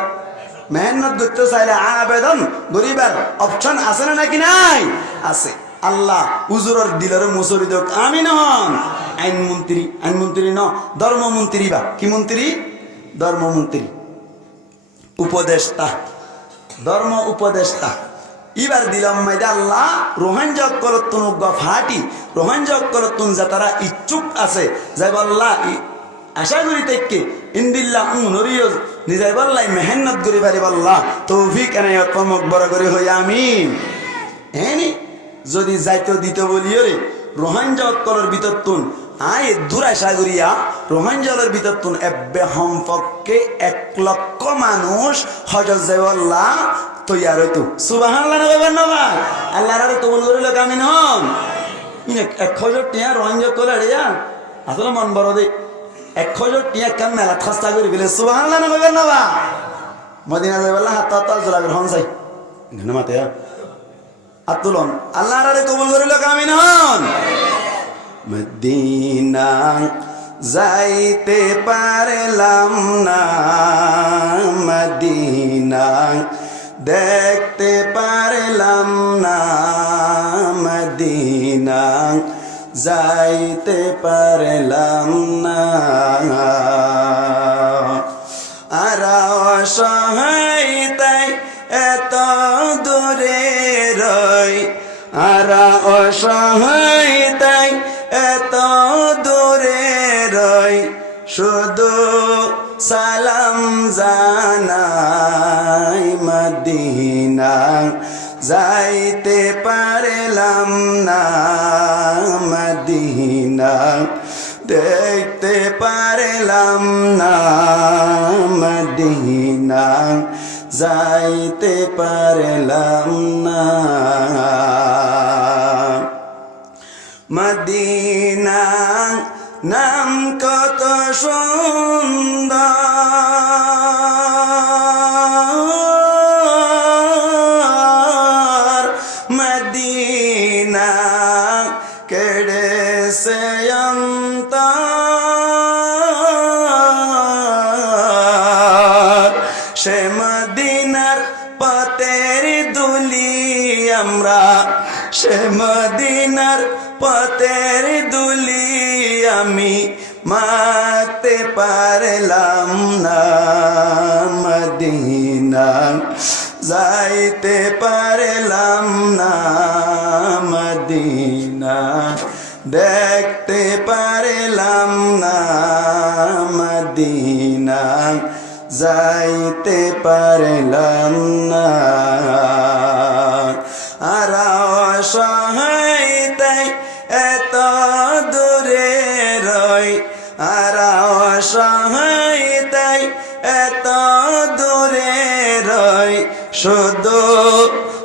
মেহনত করতে চাইলে আবেদন গরিবার অপশন আছে না নাকি নাই আছে আল্লাহ হুজুরের দিলের মুসরি দেখ আমিন হন আইনমন্ত্রী ন ধর্মমন্ত্রী বা কি মন্ত্রী ধর্মমন্ত্রী উপদেষ্টা ধর্ম উপদেষ্টা এবার দিলাম মাইদা আল্লাহ রোহান জকলতুন ফাটি রোহান জকলতুন যা তারা ইচ্ছুক আছে যাই আল্লাহ আশা করি তাইকে ইন্দিল্লাহ নরিয়জ নিজাই বললাই মেহনত করি পারি বললা তৌফিক এনায়ত পমক বড় করে হই আমিন এনি যদি যাইতো দিত বলিও রে রোহানজা কলর ভিতর তুন আয় দূর আশা করিয়া রোহানজলের ভিতর তুন এব্বে সম্পর্কে 1 লক্ষ মানুষ হজত যাই বললা তৈয়ার হইতো সুবহানাল্লাহ না কইবেন না ভাই আল্লাহর আর কবুল করিল আমিন হন ইনে 1000 টিয়া রোহানজা কলর রিয়া আসলে মন বড় দে 1000 টিয়া কাম মেলা খস্তা করি গেলে সুবহানাল্লাহ না কইবেন না ভাই মদিনা যাই বললা হাত জলাবের হন যাই না মাতে আতুলন আল্লাহর আরে কবুল করিল আমিন হন মদিনা যাইতে পারলাম না মদিনা দেখতে পারলাম না মদিনা যাইতে পারলাম না আর অসহায় তাই এত দূরে রই আর অসহায় তাই এত দূরে রই শুধু সালাম জানাই মদিনা যাইতে পারলাম না মদিনা দেখতে পারলাম না মদিনা যাইতে পারলাম না মদিনা নাম কত সুন্দর মদিনা কেড়েছে অন্তর সে মদিনার পথের দুলি আমরা সে মদিনার পথের দুলি আমি মাতে পারলাম না মদিনা যাইতে পারলাম না মদিনা দেখতে পারলাম না মদিনা যাইতে পারলাম না আর অসহায় তাই এত দূরে রই আর অসহায় তাই এত দূরে রই শুধু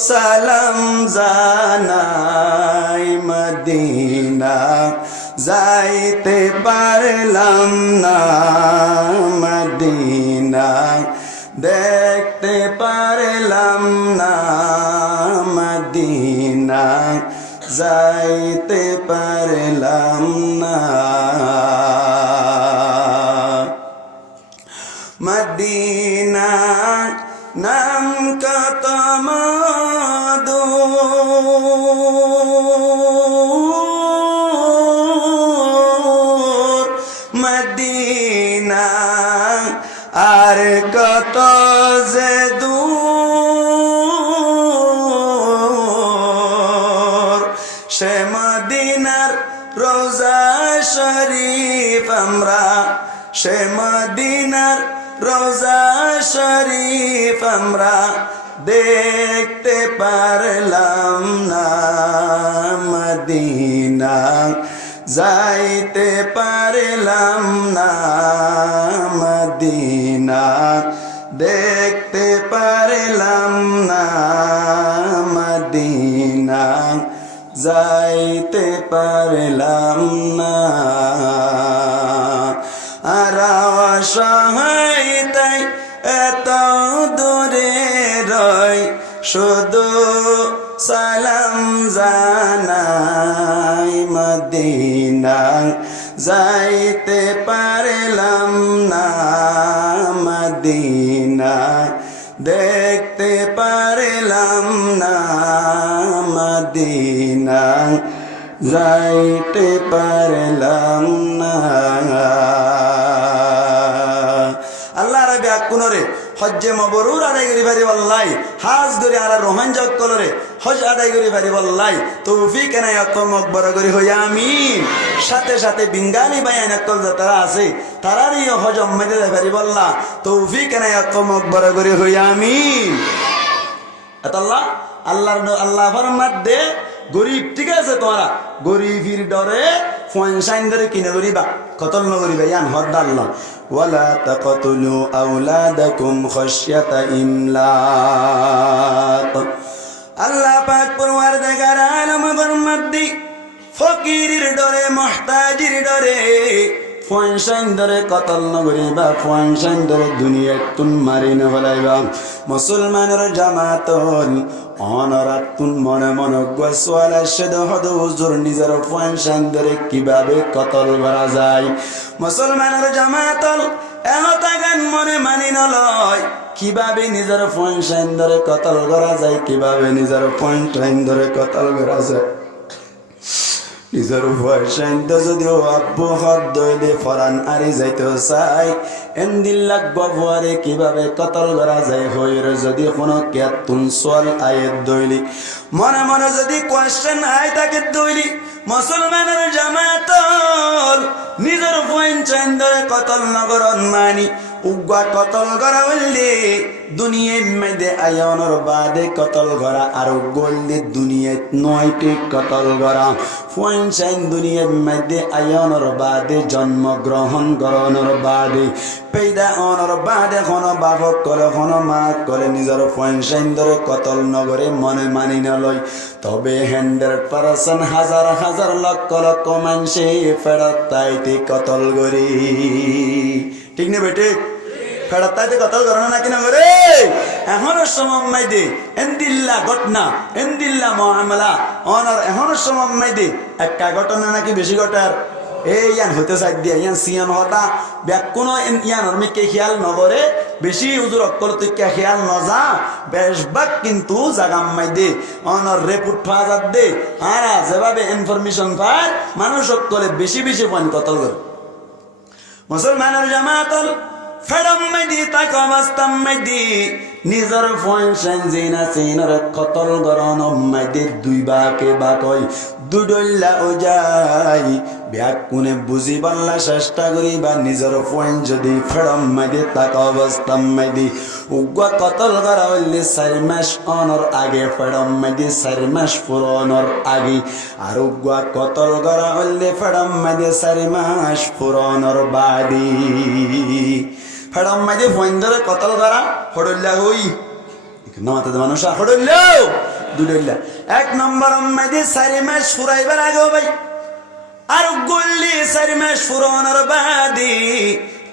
সালাম জানাই মদিনা যাইতে পারলাম না মদিনা দেখতে পারলাম না মদিনা যাইতে পারলাম না মদিনা নাম কত মধু মদিনা আর কত যে দূর সে মদিনার রোজা শরীফ আমরা সে মদিনার রোজা শরীফ আমরা দেখতে পারলাম না মদিনা যাইতে পারলাম না মদিনা দেখতে পারলাম না মদিনা যাইতে পারলাম না আর অসহায় তাই এত দূরে রই শুধু সালাম জানাই মদিনা যাইতে পারলাম না মদিনা দেখতে পারলাম না মদিনা যাইতে পারলাম না আল্লাহ রাব্বি আকুনরে হজ্জে মবরুর আদায় করি পারি বল্লাই হাজ ধরে আর রোমাঞ্চক কলরে হজ আদায় করি পারি বল্লাই তৌফিক এনায় অকম আকবর করি হই আমিন সাথে সাথে বিঙ্গালি বায়ান অকল যারা আছে তারারই হজ উম্মতে পারি বল্লা তৌফিক এনায় অকম আকবর করি হই আমিন আল্লাহ আল্লাহ ফরমাত দে গরিব ঠিক আছে তোরা গরিবের ডরে ফনসাইন ধরে কিনে করিবা কতল নগরিবা ইয়ান হদ আল্লাহ ওয়ালা তাকতুলু আওলাদাকুম খাশিয়াতা ইমলাক আল্লাহ পাক পরওয়ারদিগার আলম ফরমাত দি ফকিরের ডরে মুহতাজির ডরে ফনসাইন ধরে কতল নগরিবা ফনসাইন ধরে দুনিয়া তুন মারি না ফলাইবা মুসলমানের জামাতল অনরাতুন মনে মনে গোসওয়াল আশদ হদ হুজুর নিজের ফনসাইন ধরে কিভাবে কতল করা যায় মুসলমানের জামাতল এহতা গান মনে মানি নলয় কিভাবে নিজের ফনসাইন ধরে কতল করা যায় কিভাবে নিজের ফনসাইন ধরে কতল করা যায় নিজের ফনসাইন যদিও আব্বু হদ দইলে ফরান আরি যাইতে চাই এন্দিল লাগবো ভুয়ারে কিভাবে কতল করা যায় হইর যদি কোনো কেতুন সোয়াল আয়ের দইলি মনে মনে যদি কোয়েশ্চেন আয় তাকে দইলি মুসলমানের জামাতল নিজের পঞ্চান্দরে কতল নগরন মানি উগ্গা কতল করা হইলে দুনিয়ার মধ্যে আয়নর বাদে কতল করা আর গল্লি দুনিয়াত নয়টি কতল করা পঞ্চান দুনিয়ার মধ্যে আয়নর বাদে জন্মগ্রহণ করণর বাদে পেদা অনর বাদে কোনো বাপক করে কোনো মা করে নিজের পঞ্চান ধরে কতল নগরে মনে মানি না লয় তবে 100% হাজার হাজার লক্ষ লক্ষ মানুষে ফেরত তাইতে কতল করি ঠিক না বেটে ফেরত তাইতে কতল করে নাকি না করে এখনো সময় দে এন্দিল্লা ঘটনা এন্দিল্লা মহামেলা অনর এখনো সময় দে একটা ঘটনা নাকি বেশি ঘটার এই ইয়ান হতে চাই দিয়া ইয়ান সিয়ান হতা ব্যাক কোনো ইয়ানর মিকে খেয়াল নগরে বেশি হুজুর অক্কল তুই খেয়াল নজা বেশবাক কিন্তু জাগাম মাই দে অনর রেপুট ফাজার দে আর যেভাবে ইনফরমেশন পায় মানুষ অক্কলে বেশি বেশি পয়েন্ট কতল করে মুসলমানের জামাতল ফেডম মাইদি তাক অবস্থাম মাইদি নিজের পয়সা জিনা সিনর কতল গরন মাইদি দুই বাকে বাকই দুডল্লা ও যাই ব্যাক কোনে বুঝি বাল্লা চেষ্টা করি বা নিজের পয়েন্ট যদি ফেডম মাইদি তাক অবস্থাম মাইদি উগ্র কতল করা হইলে 4 মাস অনর আগে ফেডম মাইদি 4 মাস পুরনর আগে আর উগ্র কতল করা হইলে ফেডম মাইদি 4 মাস পুরনর বাদি ফেডম মাইদি ফয়েন্দরে কতল করা হড়ল্লা হই নামাতে মানুষ হড়ল্লাও দুডল্লা 1 নম্বর মাইদি 4 মাস ফুরাইবার আগে ভাই আর গল্লি 4 মাস ফুরানোর বাদে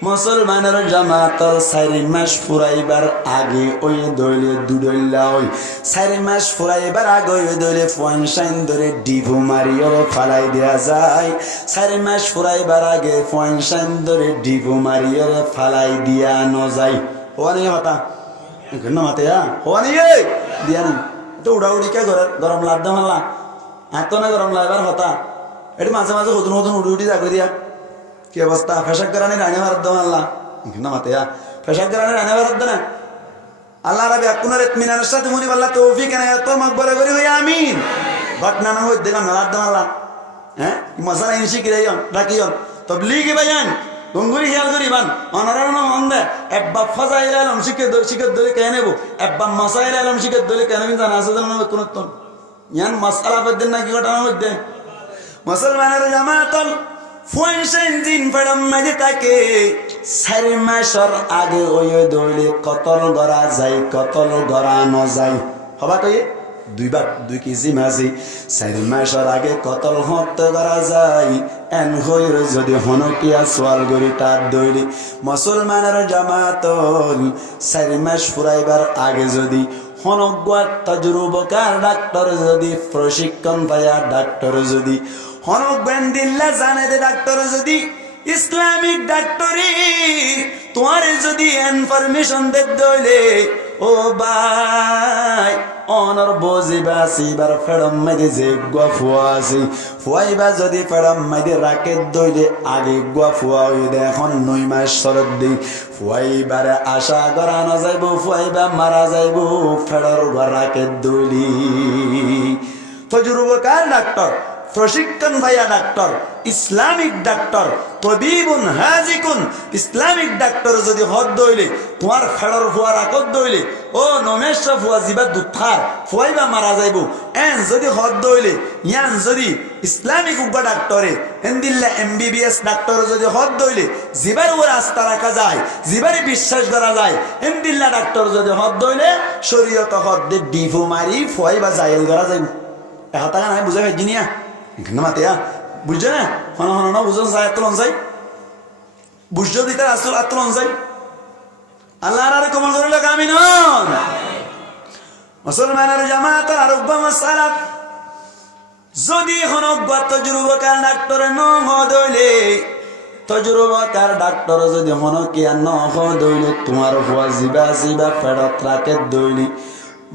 মুসলমানের জামাতর 4 মাস ফুরাইবার আগে ওই দলে দুডল্লা ওই 4 মাস ফুরাইবার আগে ওই দলে পয়সাইন ধরে ডিভু মারিও ফালাই দেয়া যায় 4 মাস ফুরাইবার আগে পয়সাইন ধরে ডিভু মারিও ফালাই দিয়া ন যায় হওয়া নেই হতা না মাতে হওয়া নেই দিয়া নেই তো উড়াউড়ি কে গরম লাদ মাল্লা এত না গরম লাগবার হতা এটি মাঝে মাঝে নতুন নতুন উড়ি উঠি যাবে দিয়া কি অবস্থা ফেসাক করানি রানে ভারত দাম আল্লাহ না মাতে ফেসাক করানি রানে ভারত না আল্লাহ রাবি আপনার ইতমিনানের সাথে মুনি আল্লাহ তৌফিক এনায়াত মাগবরা করি হই আমিন ঘটনা না হই দেখাম না দাম আল্লাহ হ্যাঁ মশলা ইনশি কিরাইন রাখিয়ন তবলিগি বায়ান গঙ্গুরি খেয়াল করিবান অনারায়ণ মন্দে একবার ফজাইল আলম শিখে দলে কে নেব একবার মাসাইল আলম শিখে দলে কে নেবেন জানা আছে জানা কোন ইয়ান মাসালা পদ্দিন না কি ঘটনা মধ্যে মুসলমানের জামাতল পয়সাইন দিন ফেডম মাঝে তাকে 4 মাসের আগে ওই দৌড়ে কতল গড়া যায় কতল গড়ানো যায় হবা কই দুই কেজি মাঝি 4 মাসের আগে কতল হতে করা যায় এন হইর যদি হনকিয়া সোয়াল গড়ি তার দৌড়ি মুসলমানের জামাতল 4 মাস ফুরাইবার আগে যদি হনগুয়ার তজরুবকার ডাক্তার যদি প্রশিক্ষণ পায়া ডাক্তার যদি হনক বেন্দিল্লা জানে দে ডাক্তার যদি ইসলামিক ডাক্তারি তোমার যদি ইনফরমেশন দে দইলে ও ভাই অনর বজিবা সিবার ফেডম মাইদে যে গুয়া আছে ফুয়াইবা যদি ফেডম মাইদে রাকে দইলে আগে গুয়া ফুয়া হই দে এখন 9 মাস সরদ দি ফুয়াইবারে আশা করা না যাইব ফুয়াইবা মারা যাইব ফেডর রাকে দইলি তজরুবকার ডাক্তার প্রশিক্ষণ ভাইয়া ডাক্তার ইসলামিক ডাক্তার তবিবুন হাজিকুন ইসলামিক ডাক্তার যদি হদ দইলে তোমার ফেডর ফুয়া রাখত দইলে ও নমেশা ফুয়া জিবা দুথার ফুয়াইবা মারা যাইব এন যদি হদ দইলে ইয়ান যদি ইসলামিক উগ্র ডাক্তারে এন্দিল্লা এমবিবিএস ডাক্তার যদি হদ দইলে জিবার ওর আস্থা রাখা যায় জিবারে বিশ্বাস করা যায় এন্দিল্লা ডাক্তার যদি হদ দইলে শরীয়ত হদ দে ডিভু মারি ফুয়াইবা জায়েল করা যাইব এহতা নাই বুঝা ভাই জিনিয়া নামাতে বুঝছে না হন হন না বুঝন যায় আত্মলন যাই বুঝছো দিতে আসল আত্মলন যাই আল্লাহর আর কবুল করে লাগ আমিন মুসলমানের জামাত আর উগ্র মাসালাত যদি হন তজরুবকার ডাক্তার ন হদইলে তজরুবকার ডাক্তার যদি হন কি ন হদইলে তোমার ফুয়া জিবা জিবা ফেরত রাখে দইলি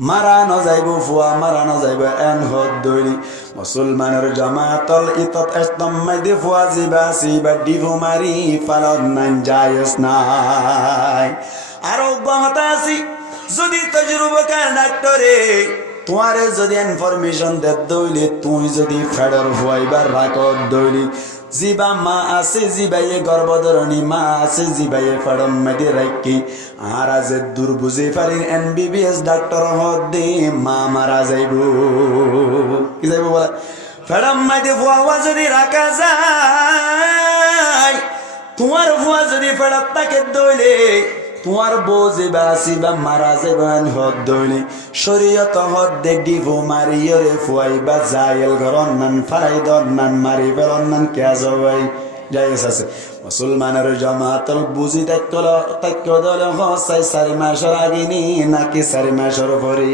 মারা ন যাইব ফুয়া মারা ন যাইব এন হদ দইলি মুসলমানের জামাতল ইতত একদম মাইদে ফুয়া জিবা সিবা ডিভু মারি ফালত নান জায়েজ নাই আর গমতা আছি যদি তজরুবকার ডাক্তারে তোমারে যদি ইনফরমেশন দে দইলে তুই যদি ফেডার হইবার রাখত দইলি জিবা মা আছে জিবাইয়ে গর্ভধারণী মা আছে জিবাইয়ে ফেডম মেদি রাখি আর আজ দূর বুঝে পারি এমবিবিএস ডাক্তার হদ দে মা মারা যাইব কি যাইব বলে ফেডম মেদি ফুয়া যদি রাখা যায় তোমার ফুয়া যদি ফেডত তাকে দইলে তোমার বউ যেবা আসিবা মারা যাইবান হদ দইলে শরীয়ত হদ দেখি ভো মারিয়রে ফুয়াইবা যাইল ঘরন নান ফারাই দন নান মারি ফেলন নান কে যাবাই যাইস আছে মুসলমানের জামাতল বুঝি তাক্য দলে হসাই 4 মাসের আগে নি নাকি 4 মাসের পরে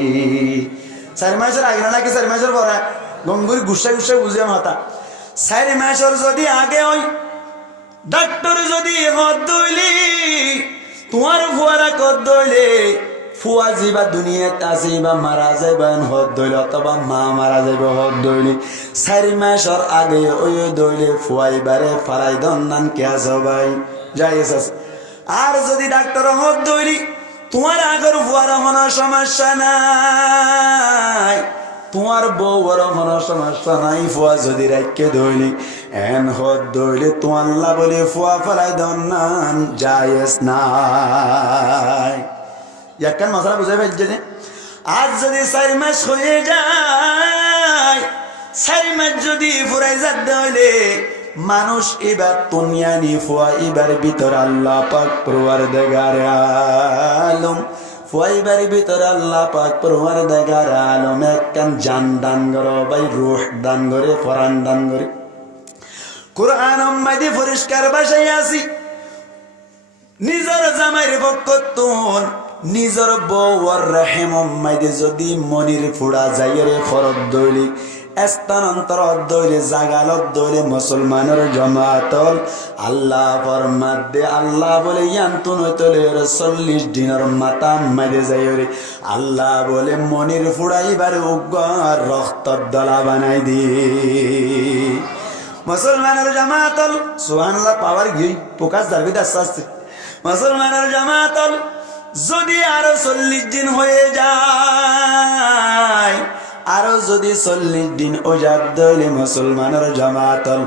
4 মাসের আগে নাকি 4 মাসের পরে গঙ্গুর গুসা গুসা বুঝে মাথা 4 মাসের যদি আগে হয় ডাক্তার যদি হদ দইলি তোমার ফুয়ারা কদ দইলে ফুয়া জিবা দুনিয়াত আসিবা মারা যাইবান হদ দইলে অথবা মা মারা যাইব হদ দইলে 4 মাসের আগে ওই দইলে ফুয়াইবারে ফারাই দন নান কে সবাই যাইস আছে আর যদি ডাক্তার হদ দইলি তোমার আগর ফুয়ারা কোনো সমস্যা নাই তোমার বউর কোনো সমস্যা নাই ফুয়া যদি রাখকে দইলি এন হদ দইলে তো আল্লাহ বলে ফুয়া ফালাই দন নান যাইস নাই একখান মশলা বুঝাই পাইছে যে আজ যদি 4 মাস হয়ে যায় 4 মাস যদি ফুরাই যাত দইলে মানুষ এবার দুনিয়ানি ফুয়া এবার ভিতর আল্লাহ পাক পরওয়ারদিগার আলম ফুয়াইবার ভিতর আল্লাহ পাক পরওয়ারদিগার আলম একখান জান দান করে ভাই রূহ দান করে পরাণ দান করে কুরআন মাঝে পরিষ্কার ভাষায় আসি নিজের জামাইর পক্ষতুন নিজের বউর রহিম মাঝে যদি মনির ফুড়া যাইরে ফরদ দইলি স্থানান্তর দইলে জাগালত দইলে মুসলমানের জমাতল আল্লাহ ফরমাত দে আল্লাহ বলে ইয়ান্তুন হইতলে 40 দিনের মাথা মাঝে যাইরে আল্লাহ বলে মনির ফুড়াইবার উগ্র রক্তর দলা বানাই দি মুসলমানের জামাতল সুবহানাল্লাহ পাওয়ার গই প্রকাশ দাবি আস্তে মুসলমানের জামাতল যদি আরো 40 দিন হয়ে যায় আরো যদি 40 দিন ওজাব দইলে মুসলমানের জামাতল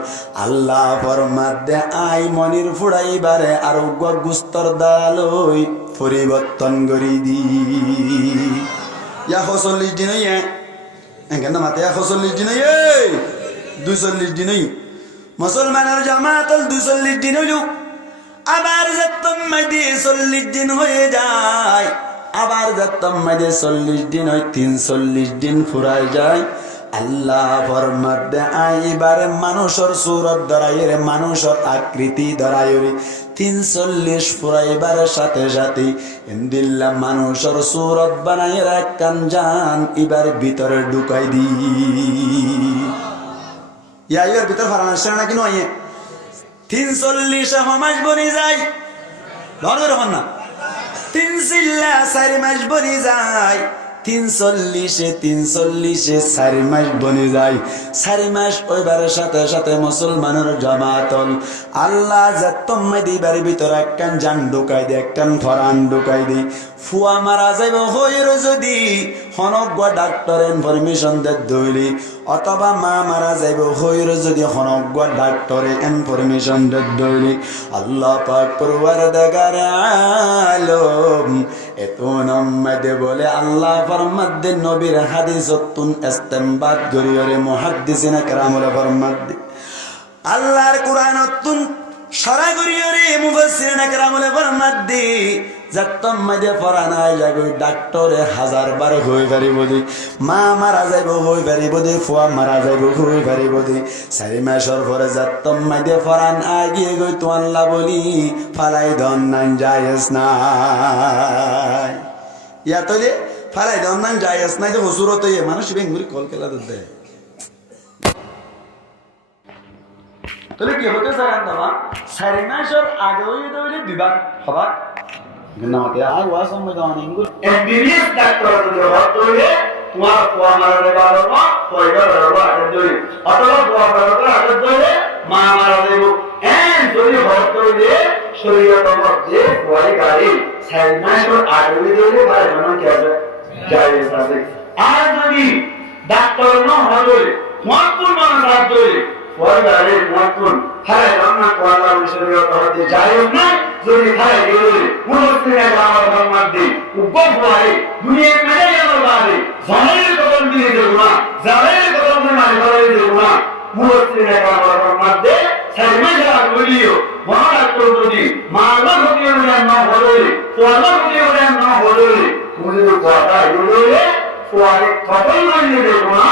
আল্লাহ ফরমাত দে আই মনির ফুড়াইবারে আর গুস্তর দালই পরিবর্তন করি দি ইয়া 40 দিন হইয়া এখানে মাতে 40 দিন হইয়া 240 দিন হই মুসলমানের জামাতল 240 দিন হইল আবার যতম মাঝে 40 দিন হয়ে যায় আবার যতম মাঝে 40 দিন হয় 340 দিন ফুরাই যায় আল্লাহ ফরমাত দে আইবারে মানুষের সুরত ধরাইরে মানুষের আকৃতি ধরাইরে 340 ফুরাইবার সাথে সাথে ইন্দিল্লা মানুষের সুরত বানাইরা একখান জান এবার ভিতরে ঢুকাই দি ইয়ার ভিতর ফারান আসছে না কি নয় 340 মাস বনি যায় ধরবে রকম না 4 মাস বনি যায় 340 4 মাস বনি যায় 4 মাস ওইবার সাথে সাথে মুসলমানের জামাতল আল্লাহ যতম দিবার ভিতর একখান জান ঢুকাই দে একখান ফরান ঢুকাই দে ফুয়া মারা যাইব হইর যদি হনজ্ঞ ডাক্তার ইনফরমেশন দে দইলি অথবা মা মারা যাইব হইর যদি হনজ্ঞ ডাক্তার ইনফরমেশন দে দইলি আল্লাহ পাক পরওয়ারদিগার আলম এত নামে বলে আল্লাহ ফরমাত দে নবীর হাদিসতুন ইস্তেমবাদ করিয়রে মুহাদ্দিসিনা কেরামরে ফরমাত দে আল্লাহর কুরআনতুন সারা করিয়রে মুফাসসিরিনা কেরামরে ফরমাত দে যতম মাঝে পরানায় যাগই ডাক্তারে 1000 বার হই পারিব দি মা মারা যাইব হই পারিব দি ফুয়া মারা যাইব হই পারিব দি 4 মাসের পরে যতম মাঝে পরান আগিয়ে গই তো আল্লাহ বলি ফালাই দন নান জায়েজ নাই ইয়াতলে ফালাই দন নান জায়েজ নাই যে হুজুরত এ মানুষ বেঙ্গুরি কল কেলা দে তলে কি হতে জানেন না 4 মাসের আগে হই দইলে দিবা হবা নাতে আই ওয়াজ অন মে দন ইনগুল এমবিবিএস ডাক্তার যদি হতলে তোমার ফুয়া মারা যাবে না কইবা রবা আদর দই অথবা ফুয়া মারা আদর দইলে মা মারা যাইব এন যদি হতলে শরীয়ত মধ্যে ওই গাড়ি 4 মাসের আগে দইলে ভাই মন কি আছে জায়েজ আছে আর যদি ডাক্তার না হবে মাতকুন মানুষ হাত ধরে পরিবারে মাতকুন হায় রান্না করা বিষয়ে করতে যায় না যদি খায় গেলে মুসলিমে আমার ধর্মার দিন উপর হয় দুনিয়ার মেরে আমার বাড়ি জানের কদম দিয়ে দেব না জানের কদম দিয়ে মানে করে দেব না মুসলিমে আমার ধর্মার দিন সাইমা যারা বলিও মহারাষ্ট্র যদি মানব হতে না হলে তোলা হতে না হলে মুঝে কথা হলে ওয়ারে কতই মানে দেব না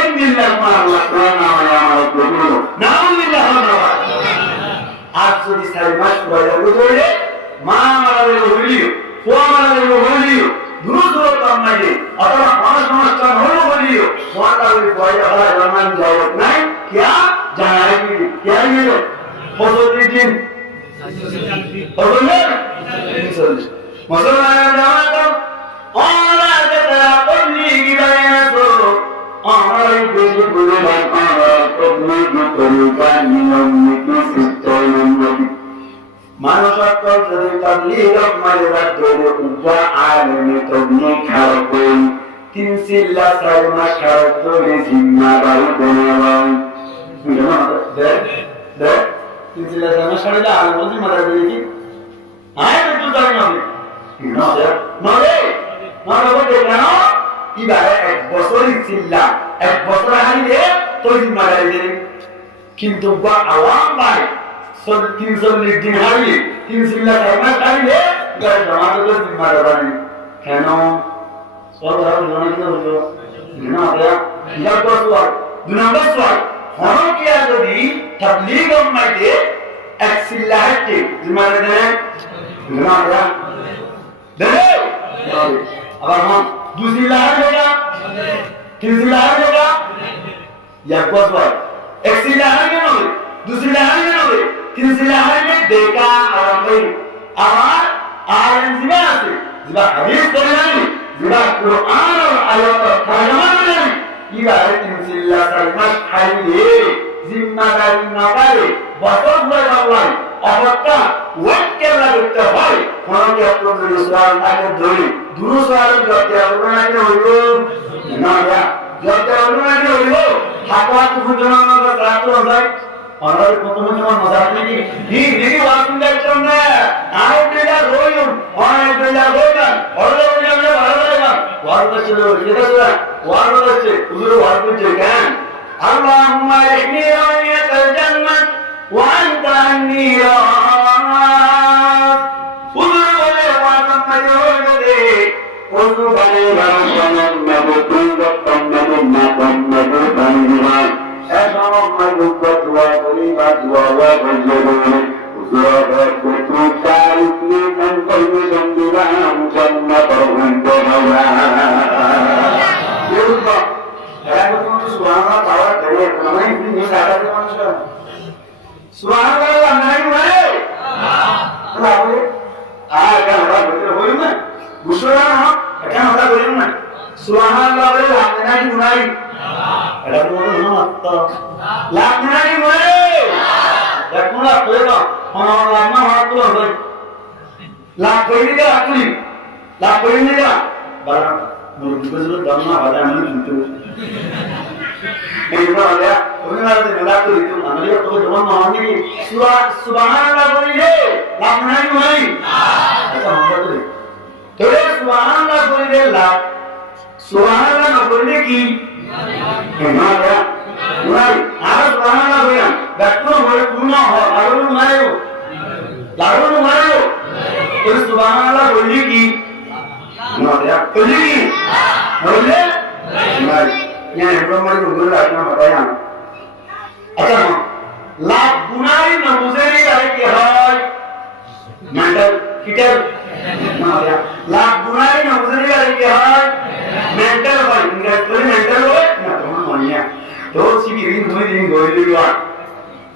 ইন্দিল্লাহ আল্লাহ নামে আমার প্রভু নাউলিল্লাহ নাওয়া আজ যদি সাইমা পয়দা করে মা আমাদের হলিও ও আমাদের হলিও দুরুদুর কামাইলে অথবা মানুষ অনুষ্ঠান হলো হলিও ওয়াটার পয়দা হয় জানান যায় নাই क्या জানাই क्या ये পঁচিশ দিন মুসলমান জামাত আমরা যেটা পড়লি গিয়ে তো আমরা বেশি বলে আমরা তবলিগ করি নিয়ম নীতি সিস্টেম মানুষ যদি তবলিগ মানে ধরে উজা আলেমে তবলিগ খারাপই তিন সিল্লা সাইমা খারাপ ধরে জিম্মা বাড়ি দেওয়া দে দে তিন সিল্লা সাইমা সাড়ে আলেম জিম্মা দেবে কি আয় তো জানি না নরে নরে নরে কেন ইবারে এক বছরই সিল্লা এক বছর হারিয়ে তো জিম্মা দেবে কিন্তু বা আওয়াম ভাই 340 দিন হারিয়ে 3 লাখ টাকা হারিয়ে গায়ে জমা করে জিম্মা দেবে কেন সব আর জমা দিতে হলো না দেয়া ইয়া তো সওয়াল দুই নম্বর সওয়াল হলো কি যদি তাবলীগ উম্মতে এক সিল্লা হাতে জিম্মা দেবে না দেয়া দেবে আবার हम दूसरी लहर होगा तीसरी लहर होगा या बसवा एक सी लहर में होगी दूसरी लहर में होगी तीसरी लहर में देखा और भाई आवाज आयन जिबा से जिबा हदीस करे नहीं जिबा कुरान और आयत तर्जुमा नहीं ये बारे तीसरी लहर में खाली जिम्मेदारी ना करे बसवा हुआ অবস্থা ওয়েট কেমন করতে হয় কোনকে আপনাদের সওয়াল থাকে ধরি দুরু সওয়াল করতে হবে না কি হইব না যত হবে না কি হইব হাতওয়া তো জমানো রাখতে হবে আর প্রথমে তোমার মজা নাকি ই নেকি ওয়াকিং দেখছেন না আর এটা রইল অনেক এটা রইল অরে বলে ভালো লাগে ওয়ার্ড ছিল এটা ছিল ওয়ার্ড হচ্ছে হুজুর ওয়ার্ড করছে কেন আল্লাহুম্মা ইহনি রাইয়াতাল জান্নাত وأنت النيران وذروا وأنت يوجدي وذروا وأنت مبتون وطمد مطمد فنجمان أشعر مجبت وقريبت ووجدون وذروا وكتوب تعرفني أن قلب جنبان جنبهم بغوا يرضى أنا سبحان الله تعالى كما يمكن أن يعلم সুবহানাল্লাহ নাই মানে আল্লাহ বলে আগে আমরা বলতে হই না বুঝরা না এটা আমরা বলি না সুবহানাল্লাহ বলে লাগনাই নাই এটা বলে না আত্মা লাগনাই মানে দেখুন না কই না আমার লাগনা হাত তুলো ভাই লাগ কই দিকে রাখলি লাগ কই দিকে বাবা মোর বিগজল দাম না বাবা আমি কিন্তু এই বলে ওই না মেলা করি তো আমি তো জমা না হয়নি সুবহানাল্লাহ বলিলে লাভ নাই ভাই আচ্ছা আমরা বলি তো সুবহানাল্লাহ বলিলে লাভ সুবহানাল্লাহ না বলিলে কি না নাই আর সুবহানাল্লাহ বলি দেখো বলে পুরো হয় লাগলো মারো তো সুবহানাল্লাহ বলিলে কি না বলি কি বলিলে নাই यहाँ ब्रह्मण को गुरु रखना बताया अच्छा लाभ गुनाही न मुझेरी है कि हाय मेंटल किटर ना या लाभ गुनाही न मुझेरी है कि हाय मेंटल भाई इनका कोई मेंटल हो ना तो हम मानिया तो सीधी रिंग गोई लिया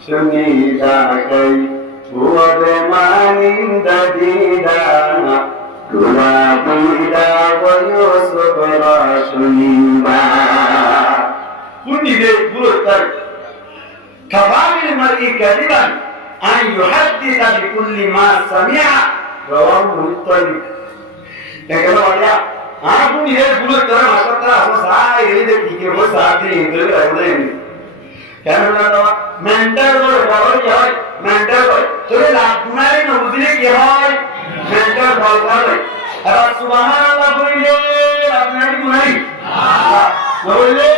सुनी जा कई हुआ दे मानिंदा दीदा दुआ दीदा वयो सुबरा सुनीबा कुन्नी बुरुतर كفامل المرء كذبا أن يحدث بكل ما سمع رواه الطريق لكن وجاء aku ni bulu terang asal terang apa saya ini dek kiki apa sahaja ini tu ada ini. Kerana apa? Mental boleh bawa dia, mental boleh. Jadi lakukan ini nubudile dia, mental boleh. Apa subhanallah boleh, lakukan ini boleh. Boleh,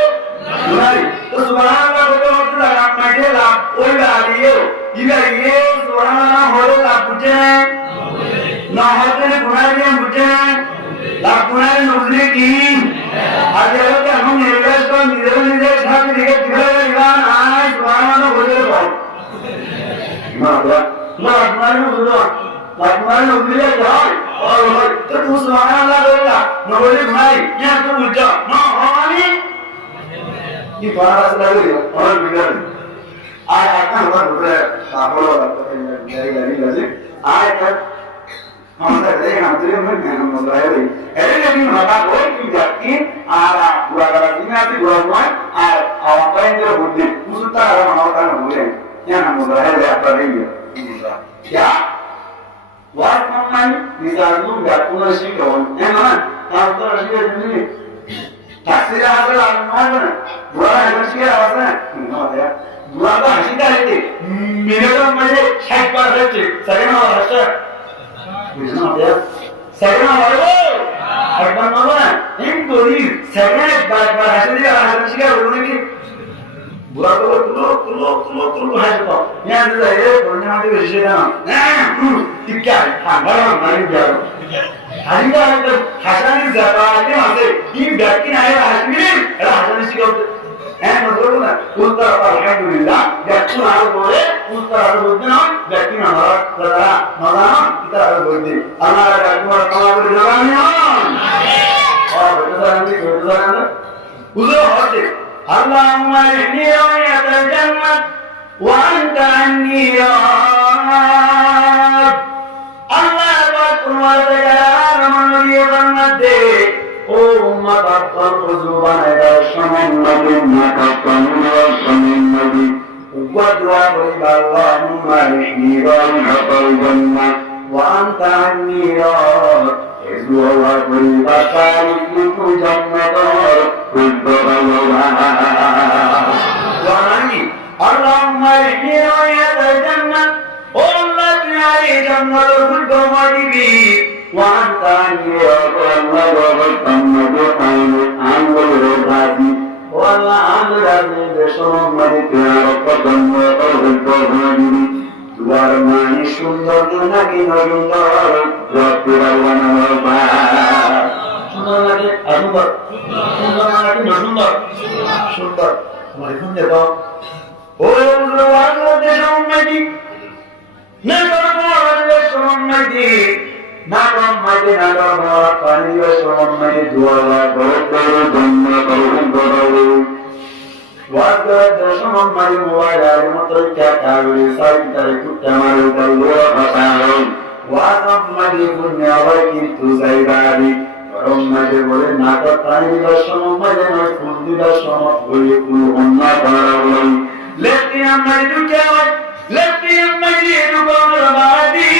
boleh. तो सुभान अल्लाह बोलो तो लगा मजे ला ओए ला दियो ये सुभान अल्लाह होले ला पूछे ना होते ने गुनाह पूछे ला गुनाह नुजरे की आज ये तो हम निर्वेश को निर्वेश था कि ये दिखला ईमान आए सुभान अल्लाह बोले भाई ना गुनाह नुजरे ला गुनाह नुजरे जाए और तो तू सुभान अल्लाह बोला ना बोले भाई ये तो मुझे ना हानी ये बात लग रही है और बिगड़ आज आता हुआ दूसरा आपको मेरी गाड़ी लगे आज तक हम तक देख हम तेरे में हम मुस्कुराए रही ऐसे लेकिन हमारा कोई की जाती आ रहा बुरा करा दिन आती बुरा हुआ आ आवाज़ जो बुद्धि उसका हम होता ना बोले या हम मुस्कुराए रहे आप रही है क्या वाट मम्मी निजालू व्याकुल शिकरो है ना आप तो शिकरो नहीं taksir hasil mana dua hasil apa na dua apa hasil dah minimum macam 60% sekarang apa bukan apa sekarang apa apa mana ini dori sekarang bar hasil dia hasil sih kan orang ni buat tu hasil yang tu saya punya hati bersih tiga hambar mana dia hari dah ada hasil ni zaman ni masih ini berarti ayat hasil ni ada hasil sih kan मतलब ना उसका अल्हम्दुलिल्लाह देखो ना बोले उसका बोलते ना देखिए ना लगा ना kita बोलते Allah देखो हमारे जवान और बेटा उसे होते Allahumma inni ra'yatal jannah wa anta anni ra'ab Allah wa ta'ala man yamade ओ उम्मत अत्तर खुजुबान है शमन नबी मकतन शमन नबी उबदवा बरिबा अल्लाहुम्मा इहनीरान हतल जन्नह वान तान्नीरा इज़ुवा बरिबा तारिकु जन्नतर खुद्दरवा वानी अल्लाहुम्मा इहनीरान जन्नह ओ अल्लाह तुम्हारी जन्नत खुद्दरवा दीबी वान तान्नीरा والله عامل هذه بشرم ملكها رفضا وطرقا وهاجري دوار ماني شندر ناكي نجندر رفضر ونوفا شندر ناكي أدوبر شندر ناكي نجندر شندر مالكم देखो ओ उजवार देशों में दी नगर देशों में दी नाम मजे नाम पानी वशों में दुआला बहुत जन्म करो वाद दशम मरे मुआला मतलब क्या कावली सारी तरह कुछ हमारे ऊपर लोहा फसाओ वाद मरे दुनिया की तू जाइबारी और मजे बोले नाटक पानी दशम मजे ना कुंडी दशम बोले कुल अन्ना पारावली लेकिन मरे तू क्या लेकिन मजे दुकान रबादी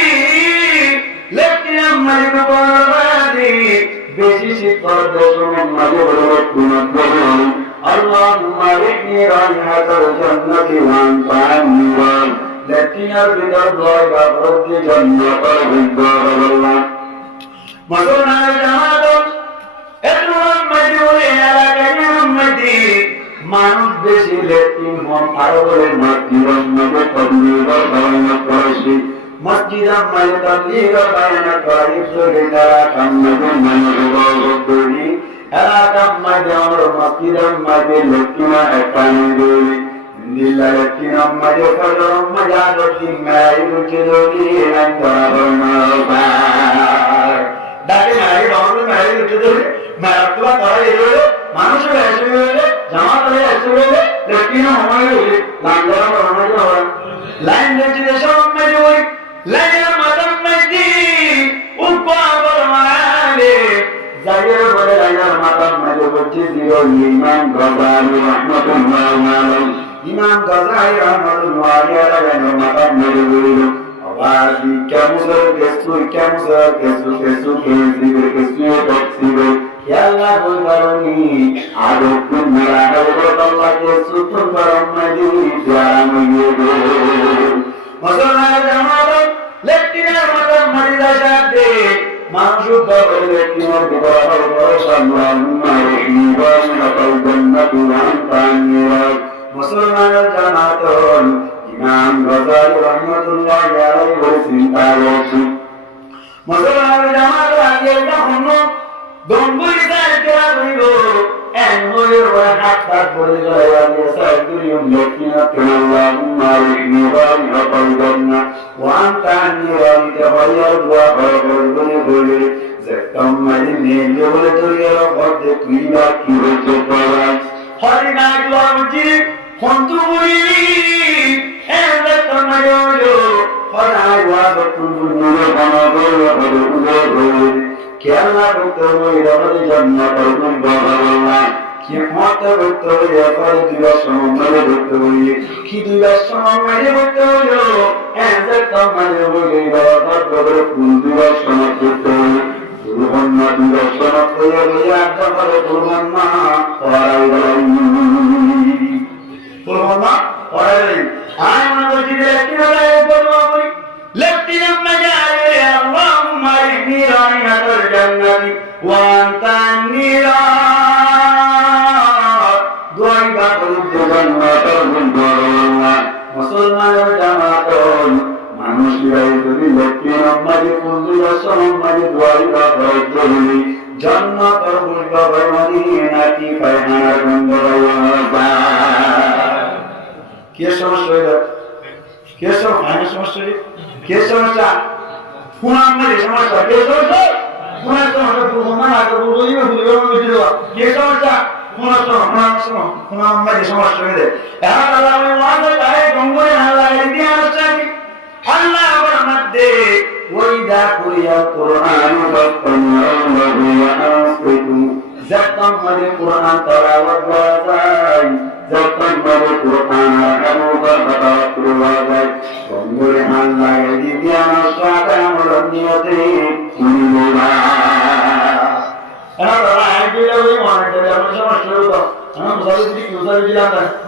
लेकिन मजे दुकान रबादी बेची शिकार दशम मजे बोले कुल अन्ना Allahumma inni ra'yatal jannati wa anta an-niran lakinna bidallah rabbi jannatal hidayah maduna jamaat etron majuri ala kayyum madi manus beshi lekin hum arole masjidan mage tabligha bayna qarashi masjidan mage tabligha bayna qarashi sura kamma manubawduri Erakam major masjidam major lekina ekaniduri Nila lekina major fajaram majadoti meri luchidori nantaranabar Dati meri donru meri luchidori Meraktuwa tara idori Manushu esuvele Jamatale esuvele Lekina homayuri Landaram homayuri Lain luchidesham majori Lain madam majdi Uppa barmale Zahir boleh ayat mata maju berjih dia Imam Ghazali rahmatullah alayhi Imam Ghazali rahmatullah alayhi yang mata maju berjih awal di kamu ser kesu আল্লাহ কই করনি আদো তোমরা আল্লাহকে সুতর করমদি জাম গো মুসলমান জামাত লেট্টিনের মতো মরিদা সাথে মানুষ বলে লেট্টিনের বিবাহ সম্মান মারিবান নকল জান্নাতু আনতানিরা মুসলমান জামাত ইমাম গজালি রাহমাতুল্লাহ আলাইহি বলেছেন তাওয়াসু মুসলমান জামাত আগে যখন দঙ্গুলি সাইকেলা কইলো এনগোরে ওয়া হাত্তা বলে গেল আল্লাহ সাইকুরিয়ম লেট্টিনা আল্লাহুম্মা রিবান নকল জান্নাত ওয়া আনতানিরা তাওয়াইয়া দোয়া বলে যেকম মানে নেলে বলে তোরিয়া বদে তুই বা কি হইছে পারা হরিনা গ্লোজি ফন্তুবুরি এলে তোমায়ো হরাই ওয়া বতুবুরি বানাবো বলে কেলা বতুবুরি রবি জান্নাত বাবা কি মাতা বতুবুরি এবারে দিবস মানে বতুবুরি কি দিবস মানে বতুবুরি এলে তোমায়ো বলে বাবা বলে ফুল দিবস মানে বতুবুরি Kurbanna divaşana koya koya akabara kurbanna kurbanna ayana kocide lekkina kurbanna kori lekkina majale Allahumma inni ra'inatul jannati wa anta nira duai ba kurbanna kurbanna musulman jamaatun মানুষরাই যদি লক্ষ্মীর আম্মাকে ফুলদিবা সম্মানে দোয়াইবা ভয়জলি জান্নাত আর বুঝবা ভয়মানি নাকি ফায়না গন্ধরাইবা কে সমস্যা হইল কে সমস্যা কে সমস্যা ফুনাম্মারে সমস্যা কে সমস্যা ফুনার সমস্যা ফুনা না তো বুঝিও বুঝিও কে সমস্যা ফুনাম্মারে সমস্যা হইলে এখন আল্লাহ ওয়াদা তাই গঙ্গরে আল্লাহ দিয়ে আসছে Allah bermade wida kuliah Quran fastamu wa asqitu zakam mari Quran tarawat wazai zakam mari Quran kamu berkata wazai Qul Allah di diana sada mulanyate mulula ana Allah ajila wi mana ada sama syurga ana musali di usali di lantai